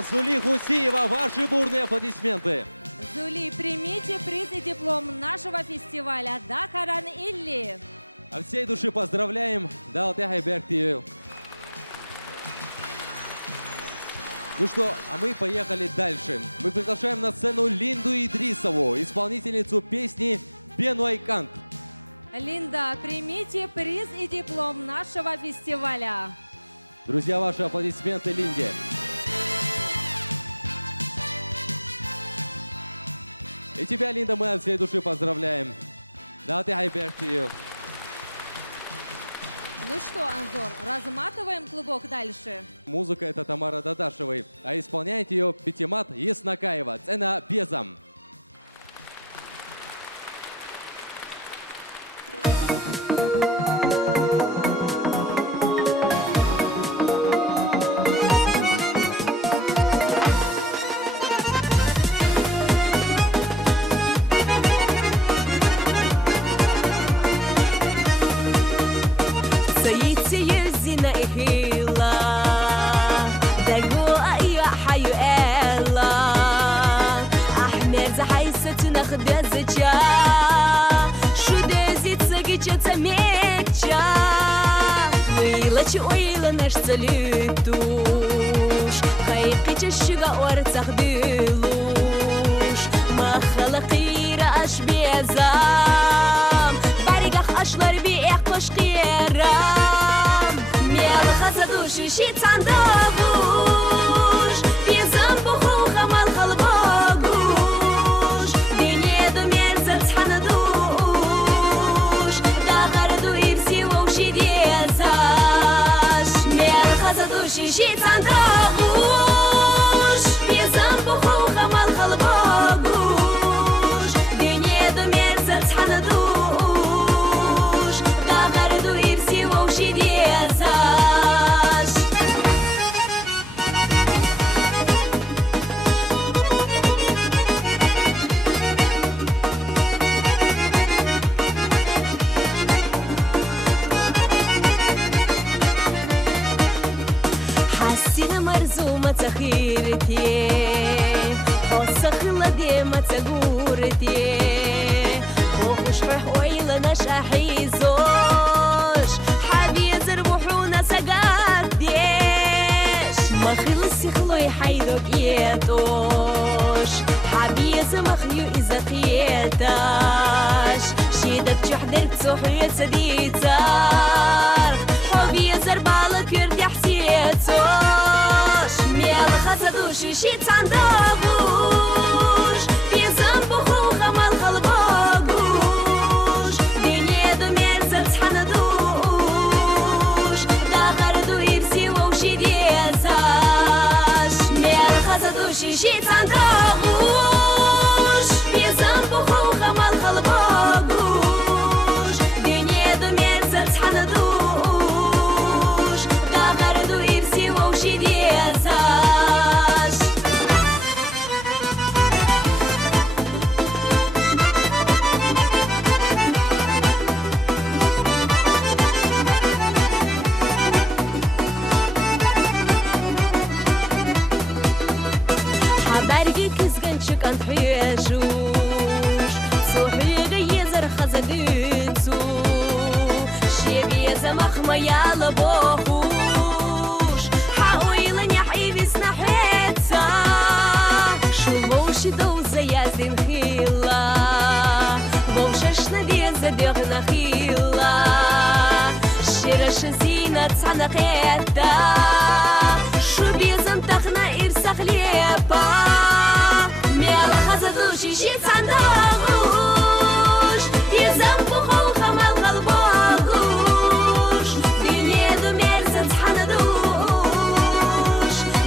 Режиссера Зули Хусиева. Ваши бурные аплодисменты. Зули, примите приз и диплом нашего фестиваля Дахаран Илли. От всей души поздравляем. Далте Хайбертиев. Ну что, а мы поехали дальше. Мы приглашаем на сцену Линду Идрисову, исполнительницу песни «Бенуайкант». Линда, примите приз и диплом нашего фестиваля. Друзья, ваши аплодисменты Линде. И тебя, Линда, мы от всей души поздравляем. Далте Хайбертиев. Ну что, Анзор, разматываем клубок дальше. Музыка это Тамара Дадашевой, а исполняет ее Петимат Яснакаева. Цена безам. Ойла наш целютуш Хайқи чашыга орцах дылуш Махалақира аш безам Баригах ашлар биэк пашқирам Мела хаса души шит сандагуш Безам буху хамал халбагуш Денеду мерзат ханадуш Дахараду ирси воуши дезаш Шишит сандагуш Безам буху хамал халбагуш Денеду мерзат ханадуш Дахараду ирси воуши дезаш مرزومة تخيرتي حوصخ لدي ما تقورتي خوخش رح ويلا نشاحيزوش حبي زربوحونا سقارديش ما خلصي خلوي حيدوك يدوش حبي زمخيو إذا خيتاش شيدك جحدك تسوحي تسديتار حبي زربالك يرتي حسيتوش ميلا خاصة دوشي شيت صندوقوش بيزم بخو خمال خلباقوش بينيدو ميرزل تحندوش داخردو إبسي ووشي ديزاش ميلا خاصة دوشي شيت صندوقوش بيزم بخو خمال خلباقوش بينيدو ميرزل تحندوش داخردو إبسي ووشي ديزاش حبارجي كزغنشك انحيشوش صوحي غيزر خزدتسو شيبي زمخ ما يالا بوخوش حاويلا نحي بسنحيتسا شو موشي دوزا يازين خيلا موششنا بيزا ديغنا خيلا شيرش زينة تسعنا خيتا شو بيزن تخنا إرسخ ليبا ميلا خزدوشي شيت صندوقوش بيزن بخو خمال غلباقوش بينيدو ميرزا تحندوش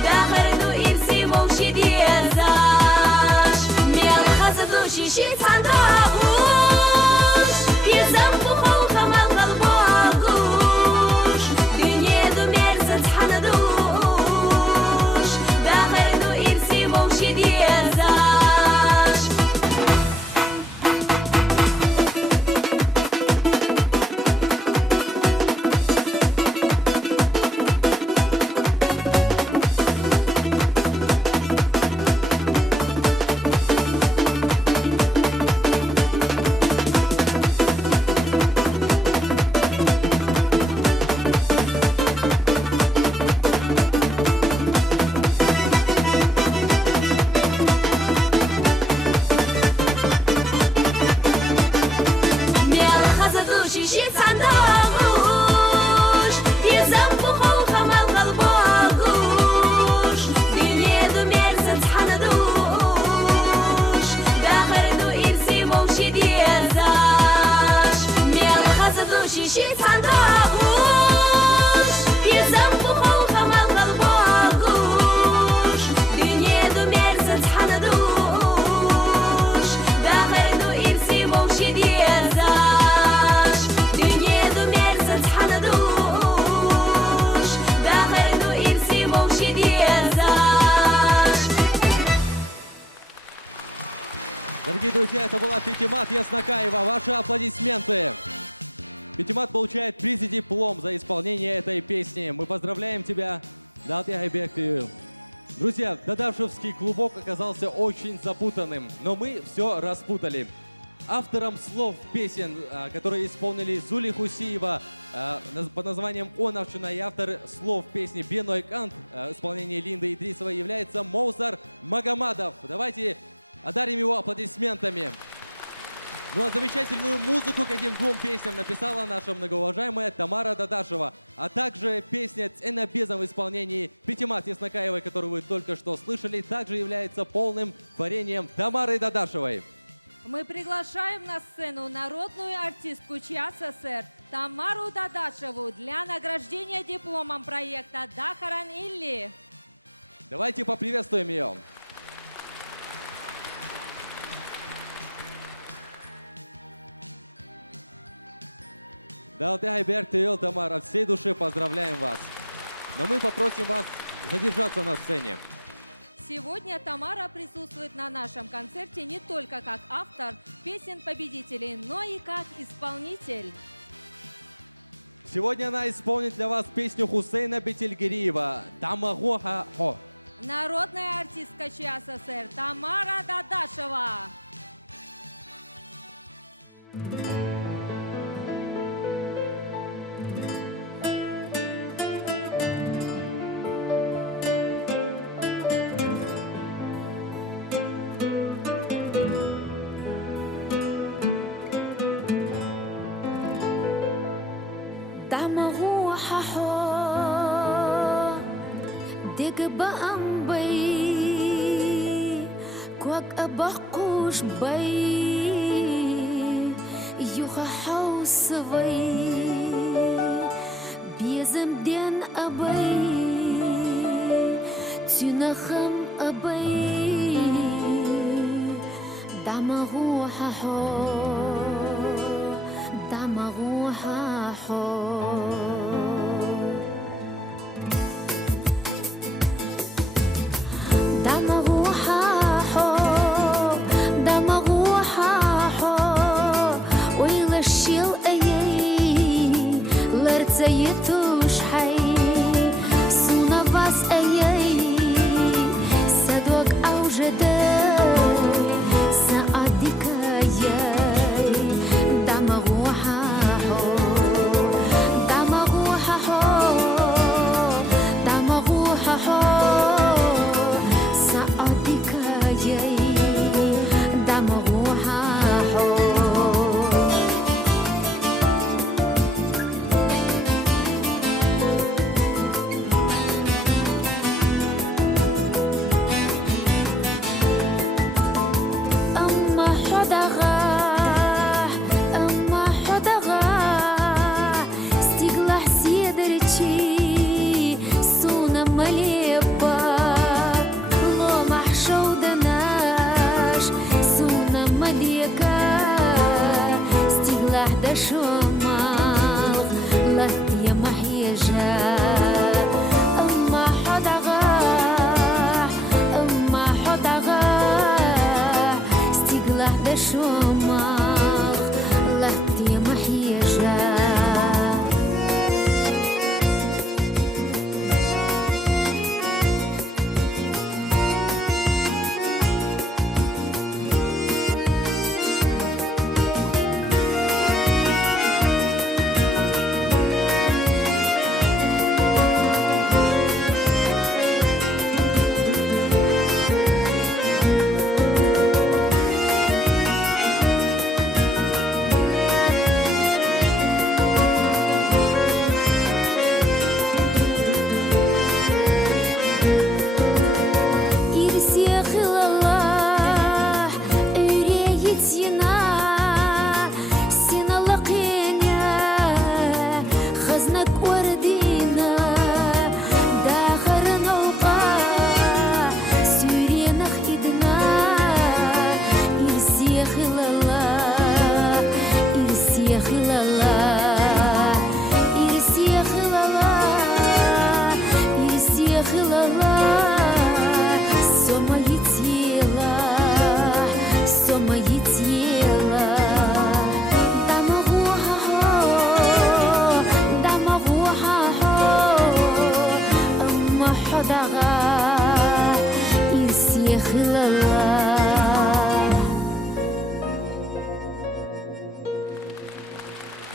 داخردو إرسي موشي ديزاش ميلا خزدوشي شيت صندوقوش بيزن بخو خمال غلباقوش بينيدو ميرزا تحندوش داخردو إرسي موشي ديزاش Дорогие друзья, это была Пятимат Яснакаева. Ваши аплодисменты. Пятимат получает приз и диплом за исполнение этой песни. Мы поздравляем тебя. Далди Айбек Тюйл. Друзья, Дадашевский клубок оказался очень запутанным, но мы все распутали. Автором слов песен, которые исполнили Зули Хусиева под названием «Онавшина», и автор слов песни «Беной Кант» в исполнении Линды Идрисовой является Моусар Магомадов. Давайте одарим его аплодисментами. Ну а замечательную музыку к этим двум песням написала наша многоуважаемая Тамара Дадашева, а также песня «Цена безом» в исполнении Пятимат Яснакаевой, которую вы только что слышали, также является полным творением Тамары Дадашевой. Мы приглашаем на сцену народную артистку ЧССР Тамару Дадашеву для награждения дипломом проекта «Дахаран Илли». Давайте поприветствуем ее. Далди Айбек Тюйл, Тамар, от всей души поздравляем вас. Но мы попросим вас задержаться на сцене. Сегодня Тамара присутствует на нашем концерте не только как автор песен победителей, но и как исполнитель. Сегодня она исполнит для вас песню Хусейна Бетельгериева «Тамагоха Хо». Народная артистка ЧССР Тамара Дадашева. Abaqus bay yuha haus vay bezem den abay tunaham abay damaruha ho damaruha ho Saytush hay suna vas ayay sadok awjaday saadika yay damaruha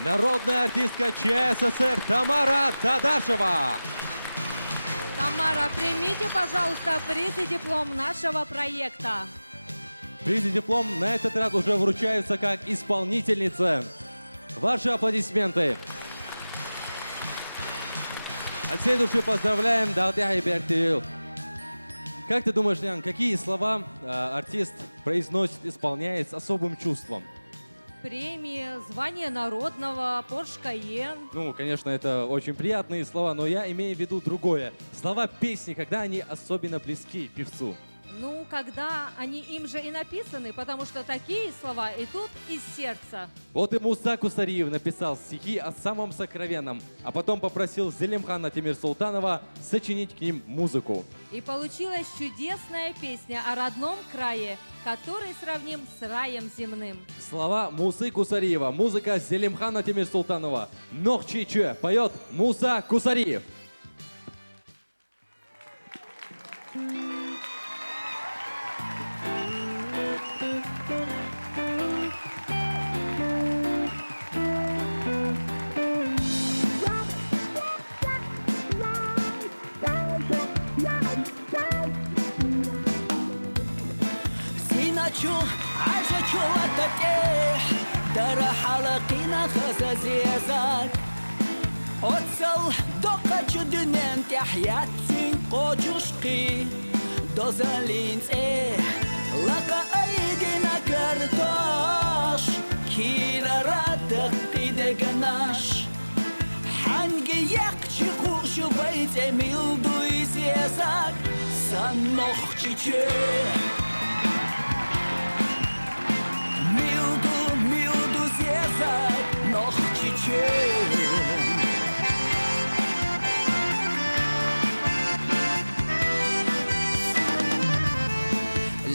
народная артистка ЧССР Тамара Дадашева. Тамара, примите, пожалуйста, приз и диплом нашего проекта. Приз и диплом на этот раз уже вручаются как исполнительнице. Ваши аплодисменты. От всей души поздравляем, Далды Айбертиюл. Как ты думаешь, Лян, какие слова артист произносит, исполняет с особым чувством? Премии, звание народного, Porsche Cayenne. Ну, конечно, это очень приятные слова, но я имею в виду другое. Слова песни, когда они особенно близки певцу. Ну, когда они им же и написаны, потому что такие слова идут из сердца. Вот и Муса Кусариев написал стихи о самом сокровенном, а потом попросил Зелимхана Тимирсултанова сочинить к ним музыку. И получилась чудесная песня о родном крае, который сравним с раем земным. Слова Мусы Кусариева, музыка Зелимхана Тимирсултанова. Нохчиче поет Муса Кусариев. Синачу, ажачу атаке, дара халакина хазазезак. Отсал докачу дюнен тяхьятсин кочушки, дозалинце, лака айдина картош, кирарата кидеганаш. Ханги якчи хушу байте милду изезак, санохчиче. Mildu zjezak, noch čiče.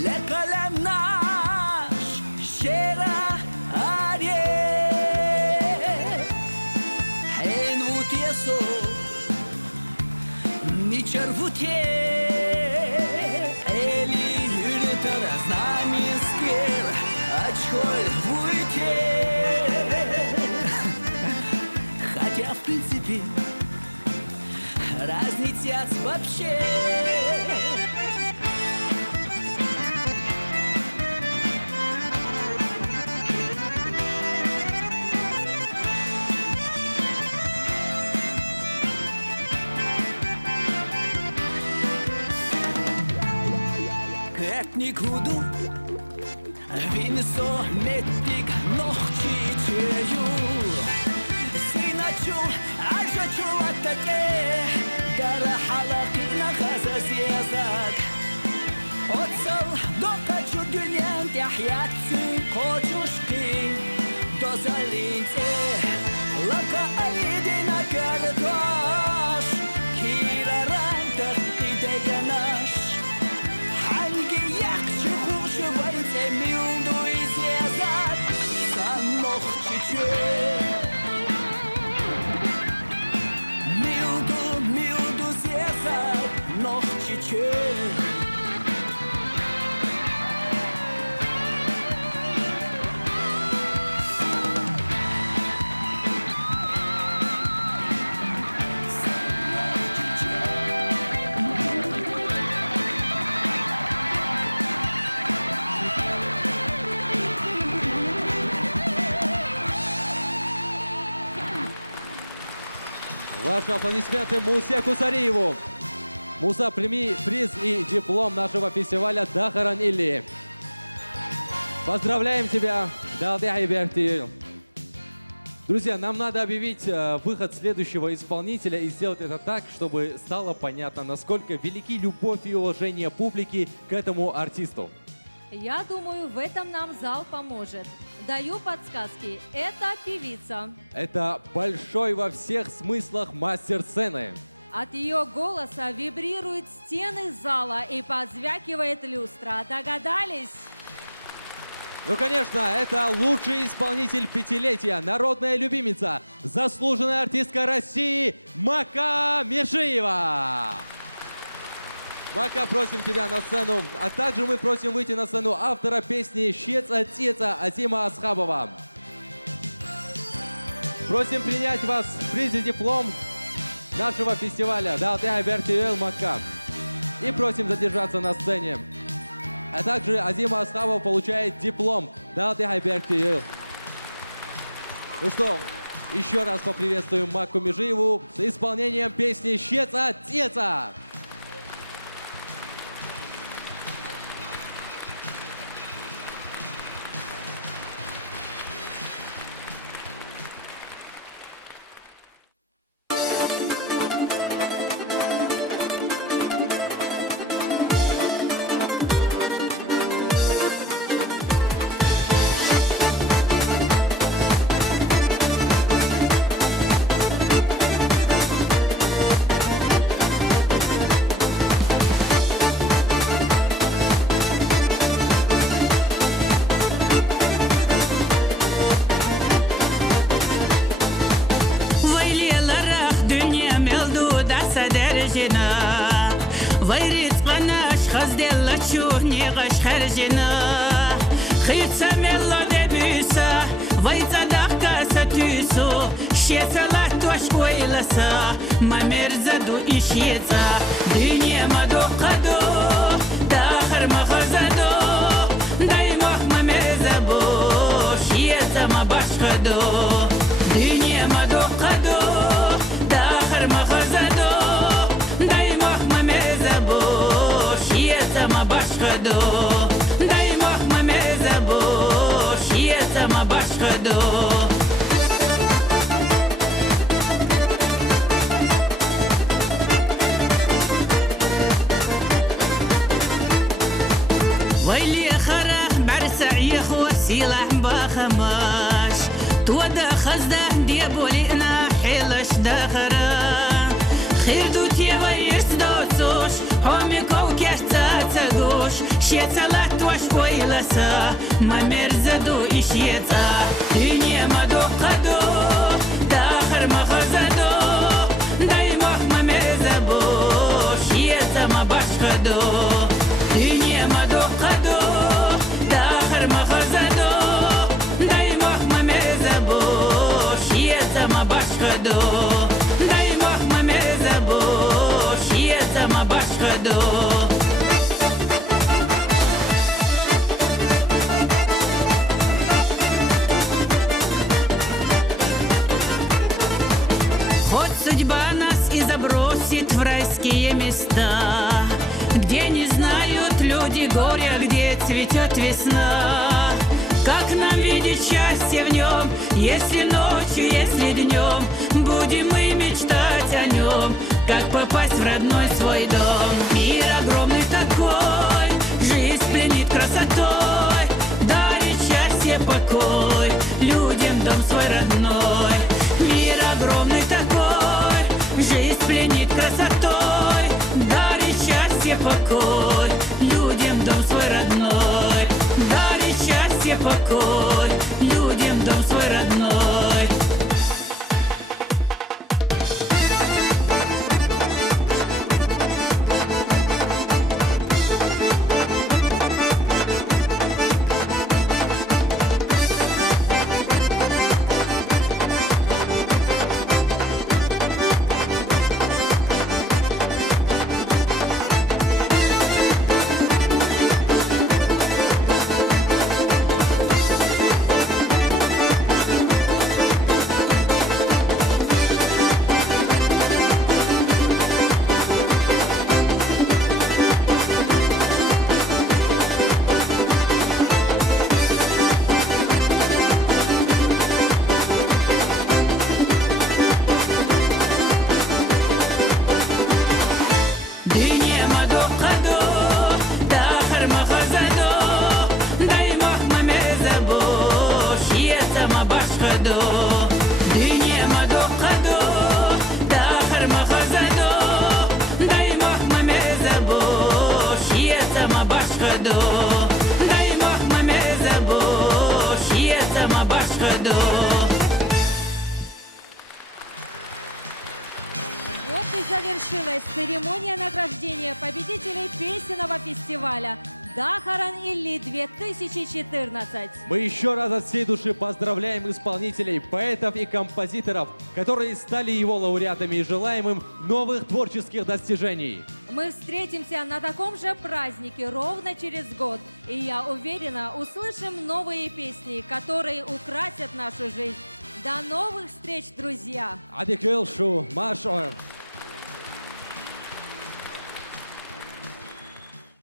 Lekalem naš, šera arje. Hein vutieso, mi červutje. Eli hürtara znamensker. Очколь в уйте. Хотя в принципе разницы вообще. Как никуда Винсо метик нохчичею. Синачу, ажачу атаке, дара халакина хазазезак. Отсал докачу дюнян тяхьятсин кочушки, дозалинце, лака айдина картош, кираран тахтидеганаш. Ханги якчу хушу байте милду изезак, санохчиче. Mildu zjezak, nohčiče. Ваши аплодисменты Мусе Кусариеву. Муса, прими приз и диплом нашего фестиваля Дахаран Илли. Поздравляем тебя, Далды Айбертиюл. Друзья, нам надо объявить выход следующего исполнителя и сделать это так, чтобы стало понятно, насколько велики любовь и уважение публики к этому артисту. Я думаю, в этом нам зал поможет. Даю подсказки. Это певица. Это большой во всех смыслах мастер сцены. От ее голоса вибрируют стены зала и позвякивает люстра. Догадались? Ну, конечно, это лучший исполнитель пятилетия, народная любимица, заслуженная артистка России Мака Межиева. Мака, просим тебя на сцену, а также мы просим выйти на сцену автора песни «Щец от Теца» Азима Асхабова. Просим принять вас в призе диплом нашего фестиваля «Далты Айбертиэл Маккаб». И просим задержаться на сцене. А также Азима Асхабов получает диплом «Далты Айбертиэл». Ну что, еще раз поприветствуем Макку Межиеву с исполнением песни «Щеца Теца». Завершилась церемония награждения победителей песенного фестиваля Дахаран Илли 2014. Мы еще раз от всей души поздравляем исполнителей, поэтов и композиторов, которые стали его лауреатами, и желаем им новых творческих достижений. Мы встретимся на таком же празднике ровно через год. И я уверена, услышим новые песни, которые украсят нашу жизнь. До новых встреч, друзья! Адикел Шу, Маш Ойл.